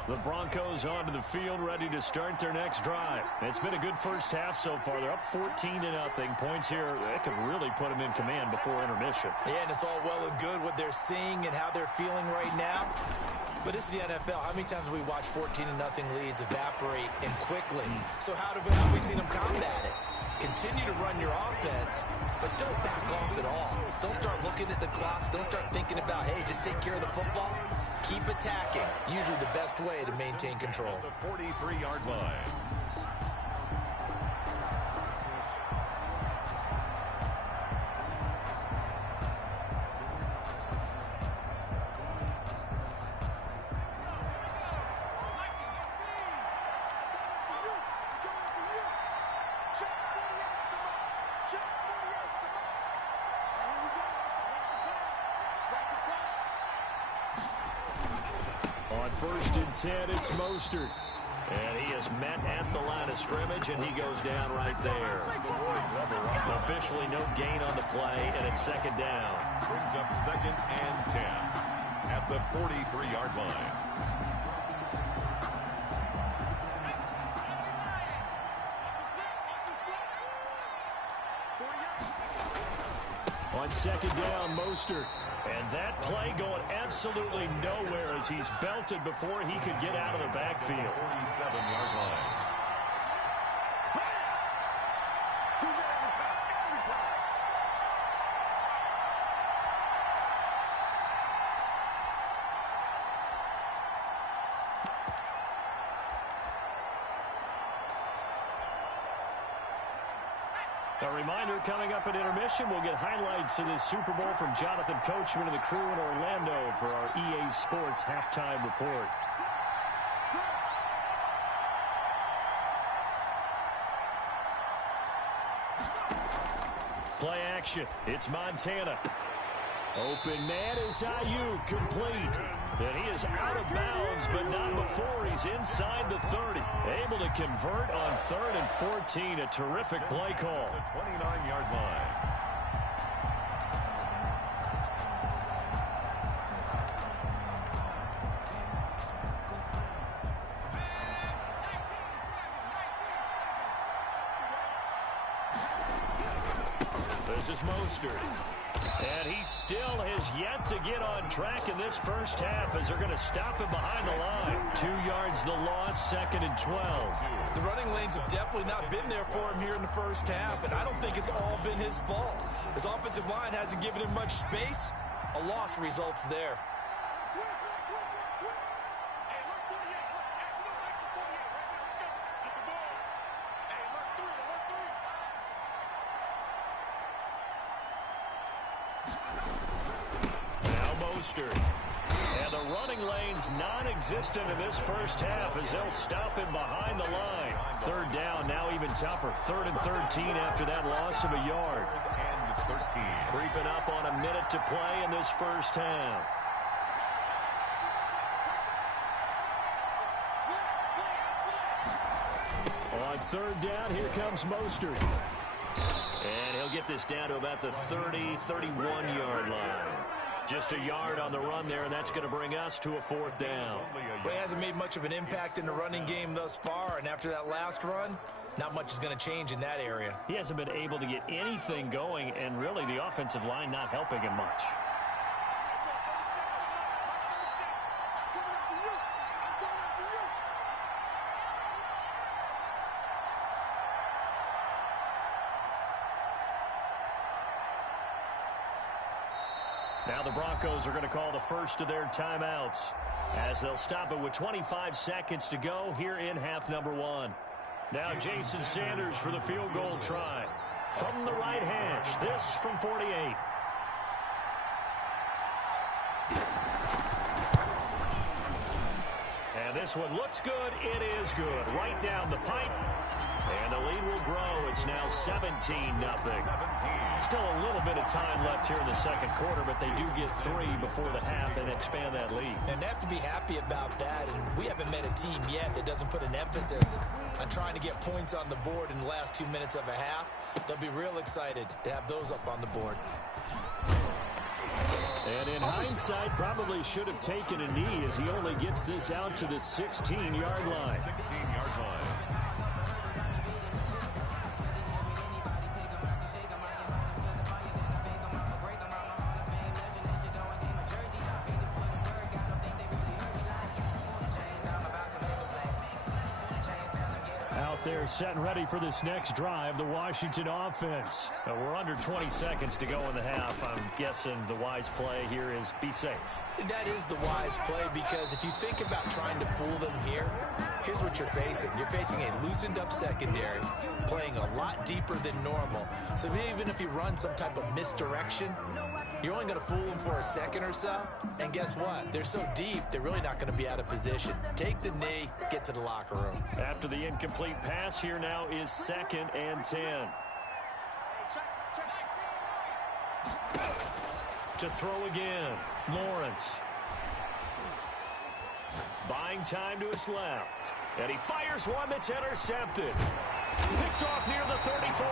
The Broncos onto the field, ready to start their next drive. It's been a good first half so far. They're up 14-0. Points here, that could really put them in command before intermission. Yeah, and it's all well and good what they're seeing and how they're feeling right now. But this is the NFL. How many times have we watched 14-0 leads evaporate and quickly? So how have we seen them combat it? Continue to run your offense, but don't back off at all. Don't start looking at the clock. Don't start thinking about, hey, just take care of the football. Keep attacking. Usually the best way to maintain control. The 43-yard line. first and 10, it's Mostert. And he is met at the line of scrimmage, and he goes down right there. Officially no gain on the play, and it's second down. Brings up second and 10 at the 43-yard line. On second down, Mostert. And that play going absolutely nowhere as he's belted before he could get out of the backfield. 47-yard line. A reminder, coming up at intermission, we'll get highlights of this Super Bowl from Jonathan Coachman and the crew in Orlando for our EA Sports halftime report. Play action. It's Montana. Open man is Ayuk, complete. And he is out of bounds, but not before he's inside the 30. Able to convert on 3rd and 14. A terrific play call. The 29-yard line. This is Mostert. And he still has yet to get on track in this first half as they're going to stop him behind the line. 2 yards the loss, 2nd and 12. The running lanes have definitely not been there for him here in the first half, and I don't think it's all been his fault. His offensive line hasn't given him much space. A loss results there. And the running lane's non-existent in this first half as they'll stop him behind the line. 3rd down, now even tougher. 3rd and 13 after that loss of a yard. And 13. Creeping up on a minute to play in this first half. On 3rd down, here comes Mostert. And he'll get this down to about the 30, 31-yard line. Just a yard on the run there, and that's going to bring us to a 4th down. Well, he hasn't made much of an impact in the running game thus far, and after that last run, not much is going to change in that area. He hasn't been able to get anything going, and really the offensive line not helping him much. Now the Broncos are going to call the first of their timeouts as they'll stop it with 25 seconds to go here in half number 1. Now Jason Sanders for the field goal try. From the right hash, this from 48. And this one looks good. It is good. Right down the pipe. And the lead will grow. It's now 17-0. Still a little bit of time left here in the second quarter, but they do get 3 before the half and expand that lead. And they have to be happy about that. And we haven't met a team yet that doesn't put an emphasis on trying to get points on the board in the last 2 minutes of a half. They'll be real excited to have those up on the board. And in hindsight, probably should have taken a knee as he only gets this out to the 16-yard line. 16-yard line. They're set and ready for this next drive, the Washington offense. We're under 20 seconds to go in the half. I'm guessing the wise play here is be safe. That is the wise play, because if you think about trying to fool them here, here's what you're facing. You're facing a loosened up secondary, playing a lot deeper than normal. So even if you run some type of misdirection, you're only going to fool them for a second or so. And guess what? They're so deep, they're really not going to be out of position. Take the knee, get to the locker room. After the incomplete pass, here now is 2nd and 10. To throw again, Lawrence. Buying time to his left. And he fires one that's intercepted. Picked off near the 34.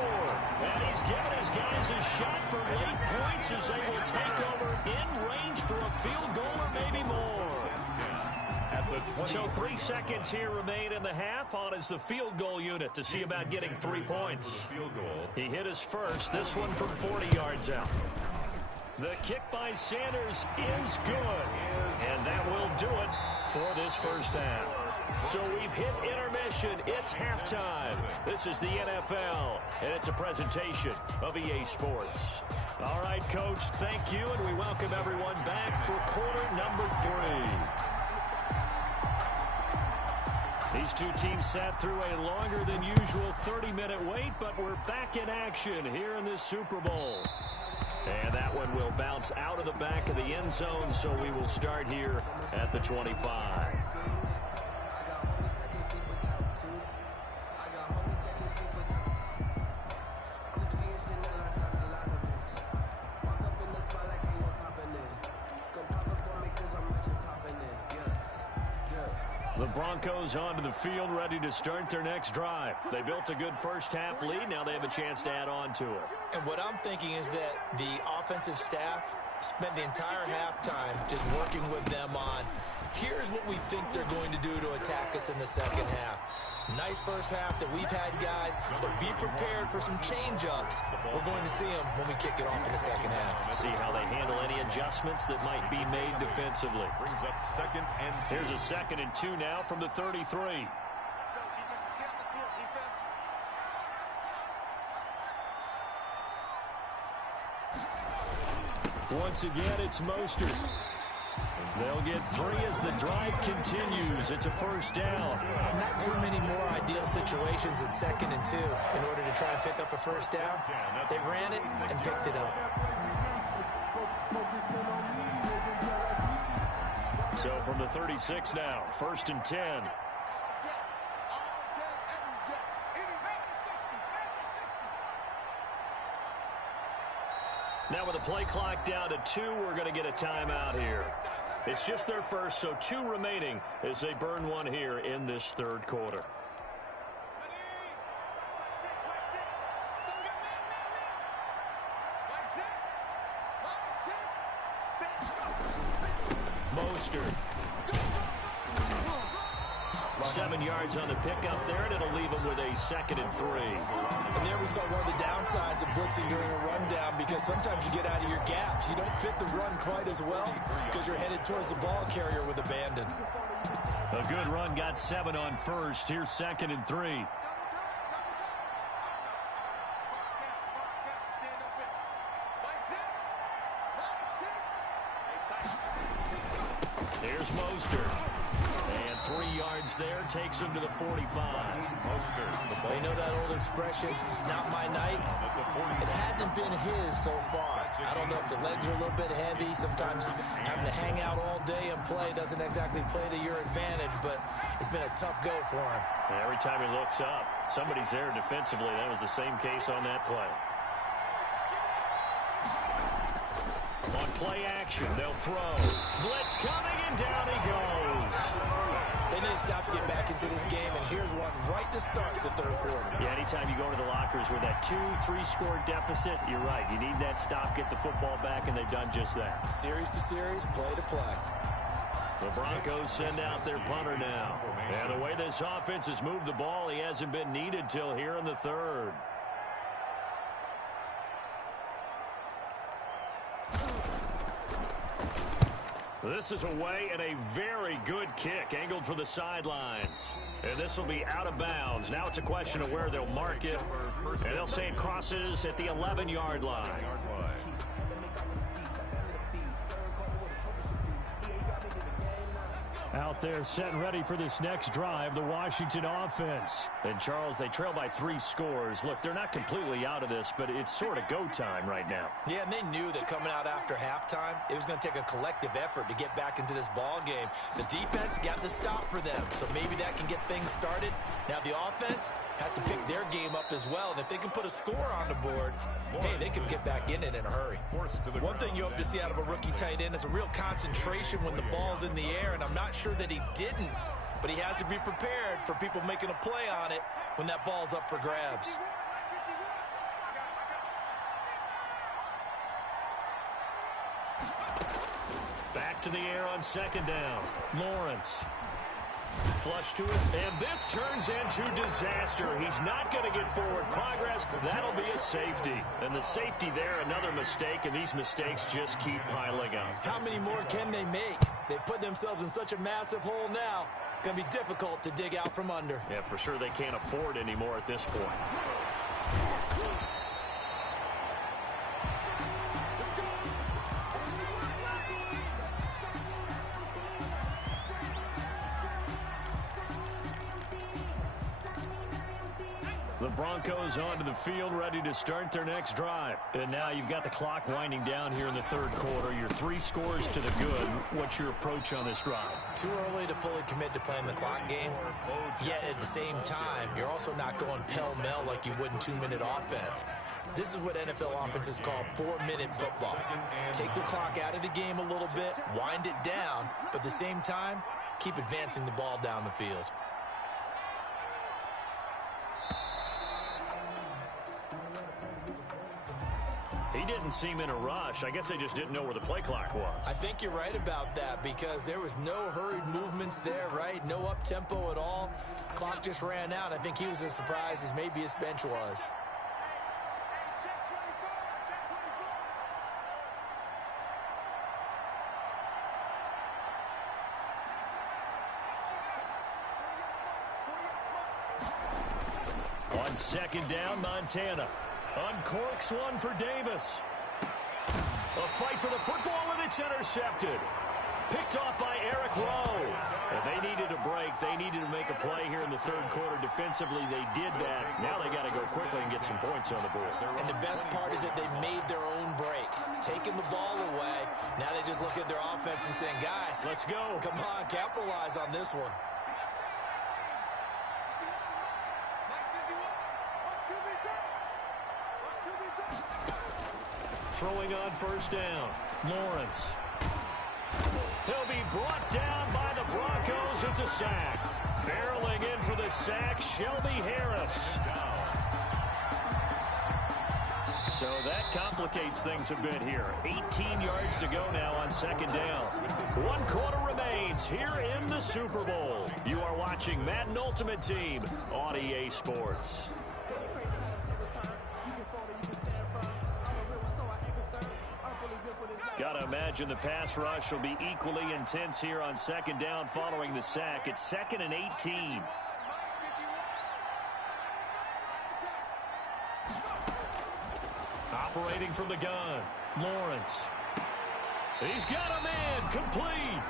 And he's given his guys a shot for late points as they will take over in range for a field goal or maybe more. So 3 seconds here remain in the half. On is the field goal unit to see about getting 3 points. He hit his first, this one from 40 yards out. The kick by Sanders is good. And that will do it for this first half. So we've hit intermission. It's halftime. This is the NFL, and it's a presentation of EA Sports. All right, Coach, thank you, and we welcome everyone back for quarter number 3. These two teams sat through a longer than usual 30-minute wait, but we're back in action here in this Super Bowl. And that one will bounce out of the back of the end zone, so we will start here at the 25. The Broncos onto the field, ready to start their next drive. They built a good first half lead. Now they have a chance to add on to it. And what I'm thinking is that the offensive staff spent the entire halftime just working with them on, here's what we think they're going to do to attack us in the second half. Nice first half that we've had, guys, but be prepared for some change-ups. We're going to see them when we kick it off in the second half. See how they handle any adjustments that might be made defensively. Brings up 2nd and 2. Here's a 2nd and 2 now from the 33. Let's go, defense. Let's get on the field, defense. Once again, it's Mostert. They'll get 3 as the drive continues. It's a first down. Not too many more ideal situations in 2nd and 2 in order to try and pick up a first down. They ran it and picked it up. So from the 36 now, 1st and 10. Now with the play clock down to 2, we're going to get a timeout here. It's just their first, so 2 remaining as they burn one here in this third quarter. Mostert. 7 yards on the pickup there, and it'll leave him with a 2nd and 3. And there we saw one of the downsides of blitzing during a rundown, because sometimes you get out of your gaps. You don't fit the run quite as well because you're headed towards the ball carrier with abandon. A good run, got 7 on first. Here's 2nd and 3. Here's Mostert. And 3 yards there, takes him to the 45. They know that old expression, it's not my night. It hasn't been his so far. I don't know if the legs are a little bit heavy. Sometimes having to hang out all day and play doesn't exactly play to your advantage, but it's been a tough go for him. And every time he looks up, somebody's there defensively. That was the same case on that play. On play action, they'll throw. Blitz coming, and down he goes. They need to stop to get back into this game, and here's one right to start the third quarter. Yeah, anytime you go to the lockers with that 2-3 score deficit, you're right. You need that stop, get the football back, and they've done just that. Series to series, play to play. The Broncos send out their punter now. And the way this offense has moved the ball, he hasn't been needed till here in the third. This is away and a very good kick, angled for the sidelines. And this will be out of bounds. Now it's a question of where they'll mark it. And they'll say it crosses at the 11-yard line. Out there set and ready for this next drive, the Washington offense. And Charles, they trail by 3 scores. Look, they're not completely out of this, but it's sort of go time right now. Yeah, and they knew that coming out after halftime, it was going to take a collective effort to get back into this ball game. The defense got the stop for them, so maybe that can get things started. Now the offense has to pick their game up as well, and if they can put a score on the board, hey, they can get back in it in a hurry. One thing you hope to see out of a rookie tight end is a real concentration when the ball's in the air, and I'm not sure sure that he didn't, but he has to be prepared for people making a play on it when that ball's up for grabs. Back to the air on second down. Lawrence. Flush to it, and this turns into disaster. He's not going to get forward progress. That'll be a safety. And the safety there, another mistake, and these mistakes just keep piling up. How many more can they make? They put themselves in such a massive hole now. Going to be difficult to dig out from under. Yeah, for sure they can't afford anymore at this point. The Broncos onto the field, ready to start their next drive. And now you've got the clock winding down here in the third quarter. Your 3 scores to the good. What's your approach on this drive? Too early to fully commit to playing the clock game. Yet at the same time, you're also not going pell-mell like you would in 2-minute offense. This is what NFL offenses call 4-minute football. Take the clock out of the game a little bit, wind it down, but at the same time, keep advancing the ball down the field. He didn't seem in a rush. I guess they just didn't know where the play clock was. I think you're right about that because there was no hurried movements there, right? No up-tempo at all. Clock just ran out. I think he was as surprised as maybe his bench was. On second down, Montana uncorks one for Davis. A fight for the football, and it's intercepted. Picked off by Eric Rowe. And they needed a break. They needed to make a play here in the third quarter. Defensively, they did that. Now they got to go quickly and get some points on the board. And the best part is that they made their own break. Taking the ball away. Now they just look at their offense and saying, guys, let's go. Come on, capitalize on this one. Throwing on first down. Lawrence. He'll be brought down by the Broncos. It's a sack. Barreling in for the sack, Shelby Harris. So that complicates things a bit here. 18 yards to go now on second down. 1 quarter remains here in the Super Bowl. You are watching Madden Ultimate Team on EA Sports. Got to imagine the pass rush will be equally intense here on second down following the sack. It's 2nd and 18. Operating from the gun, Lawrence. He's got a man, complete.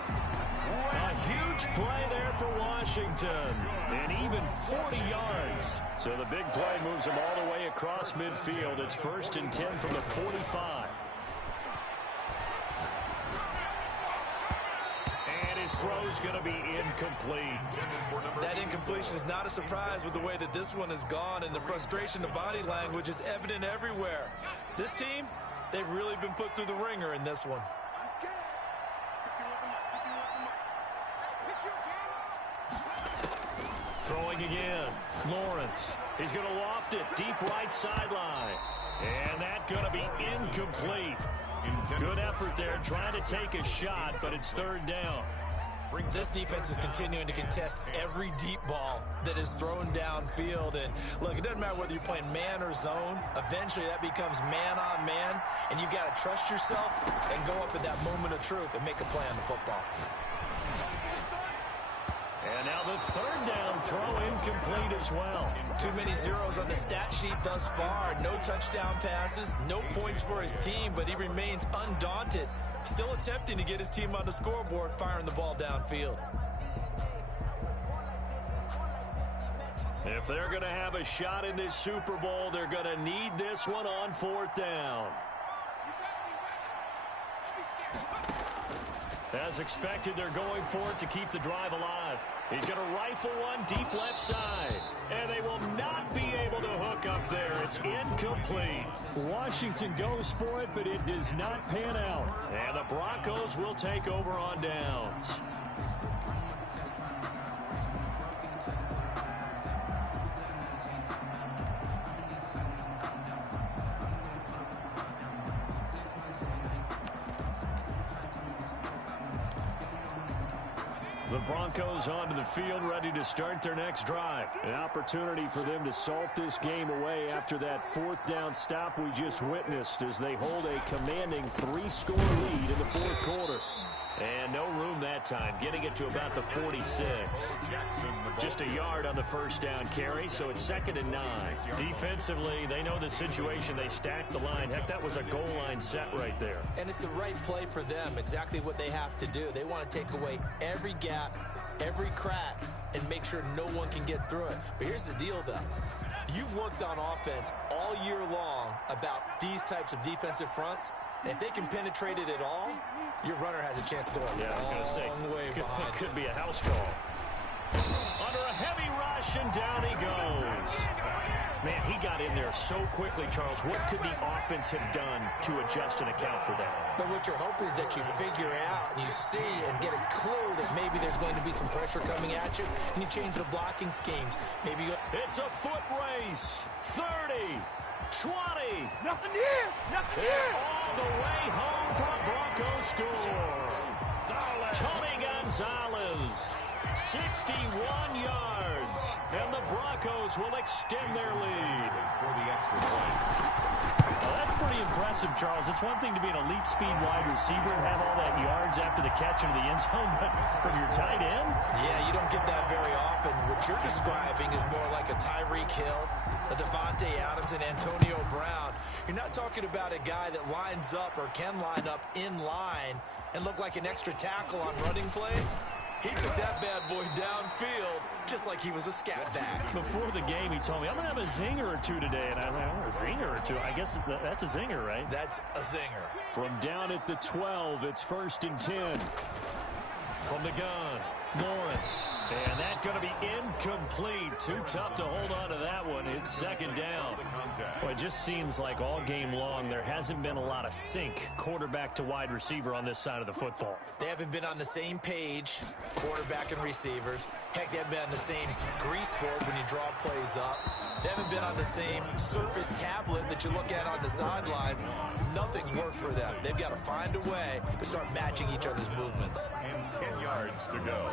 A huge play there for Washington, and even 40 yards. So the big play moves him all the way across midfield. It's 1st and 10 from the 45. His throw's going to be incomplete. That incompletion is not a surprise with the way that this one has gone, and the frustration of body language is evident everywhere. This team, they've really been put through the ringer in this one. Throwing again. Lawrence. He's going to loft it deep right sideline. And that's going to be incomplete. Good effort there trying to take a shot, but it's 3rd down. This defense is continuing to contest every deep ball that is thrown downfield. And look, it doesn't matter whether you're playing man or zone. Eventually that becomes man on man, and you got to trust yourself and go up at that moment of truth and make a play on the football. And now the 3rd down throw incomplete as well. Too many zeros on the stat sheet thus far. No touchdown passes, no points for his team, but he remains undaunted. Still attempting to get his team on the scoreboard, firing the ball downfield. If they're going to have a shot in this Super Bowl, they're going to need this one on 4th down. As expected, they're going for it to keep the drive alive. He's going to rifle one deep left side. And they will not be able to hook up there. It's incomplete. Washington goes for it, but it does not pan out. And the Broncos will take over on downs. The Broncos onto the field, ready to start their next drive. An opportunity for them to salt this game away after that fourth down stop we just witnessed as they hold a commanding 3-score lead in the fourth quarter. And no room that time, getting it to about the 46. Just a yard on the first down carry, so it's 2nd and 9. Defensively, they know the situation. They stacked the line. Heck, that was a goal line set right there. And it's the right play for them, exactly what they have to do. They want to take away every gap, every crack, and make sure no one can get through it. But here's the deal, though. You've worked on offense all year long about these types of defensive fronts. And if they can penetrate it at all, your runner has a chance to go a long way behind. Could be a house call. Under a heavy rush, and down he goes. Man, he got in there so quickly, Charles. What could the offense have done to adjust and account for that? But what you're hoping is that you figure out and you see and get a clue that maybe there's going to be some pressure coming at you, and you change the blocking schemes. Maybe it's a foot race. 30, 20. Nothing here. Nothing here. All the way home for a Broncos score. Tony Gonzalez, 61 yards. And the Broncos will extend their lead. For the extra point. Well, that's pretty impressive, Charles. It's one thing to be an elite speed wide receiver and have all that yards after the catch into the end zone, but from your tight end? Yeah, you don't get that very often. What you're describing is more like a Tyreek Hill, a Devontae Adams, and Antonio Brown. You're not talking about a guy that lines up or can line up in line and look like an extra tackle on running plays. He took that bad boy downfield just like he was a scat back. Before the game, he told me, I'm going to have a zinger or two today. And I was like, oh, a zinger or two? I guess that's a zinger, right? That's a zinger. From down at the 12, it's 1st and 10. From the gun, Lawrence. And that's going to be incomplete. Too tough to hold on to that one. It's 2nd down. Well, it just seems like all game long there hasn't been a lot of sync quarterback to wide receiver on this side of the football. They haven't been on the same page, quarterback and receivers. Heck, they haven't been on the same grease board when you draw plays up. They haven't been on the same surface tablet that you look at on the sidelines. Nothing's worked for them. They've got to find a way to start matching each other's movements. And 10 yards to go.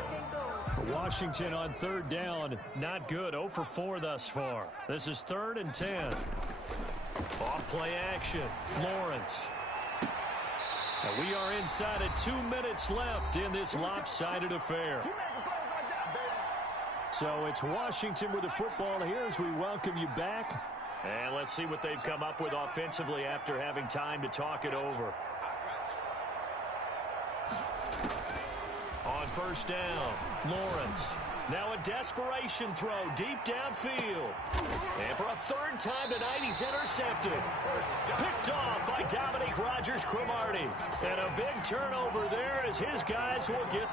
Washington on 3rd down, not good. 0 for 4 thus far. This is 3rd and 10. Off play action, Lawrence. And we are inside of 2 minutes left in this lopsided affair. So it's Washington with the football here as we welcome you back. And let's see what they've come up with offensively after having time to talk it over. On 1st down, Lawrence. Now a desperation throw deep downfield. And for a 3rd time tonight, he's intercepted. Picked off by Dominique Rodgers-Cromartie. And a big turnover there as his guys will get...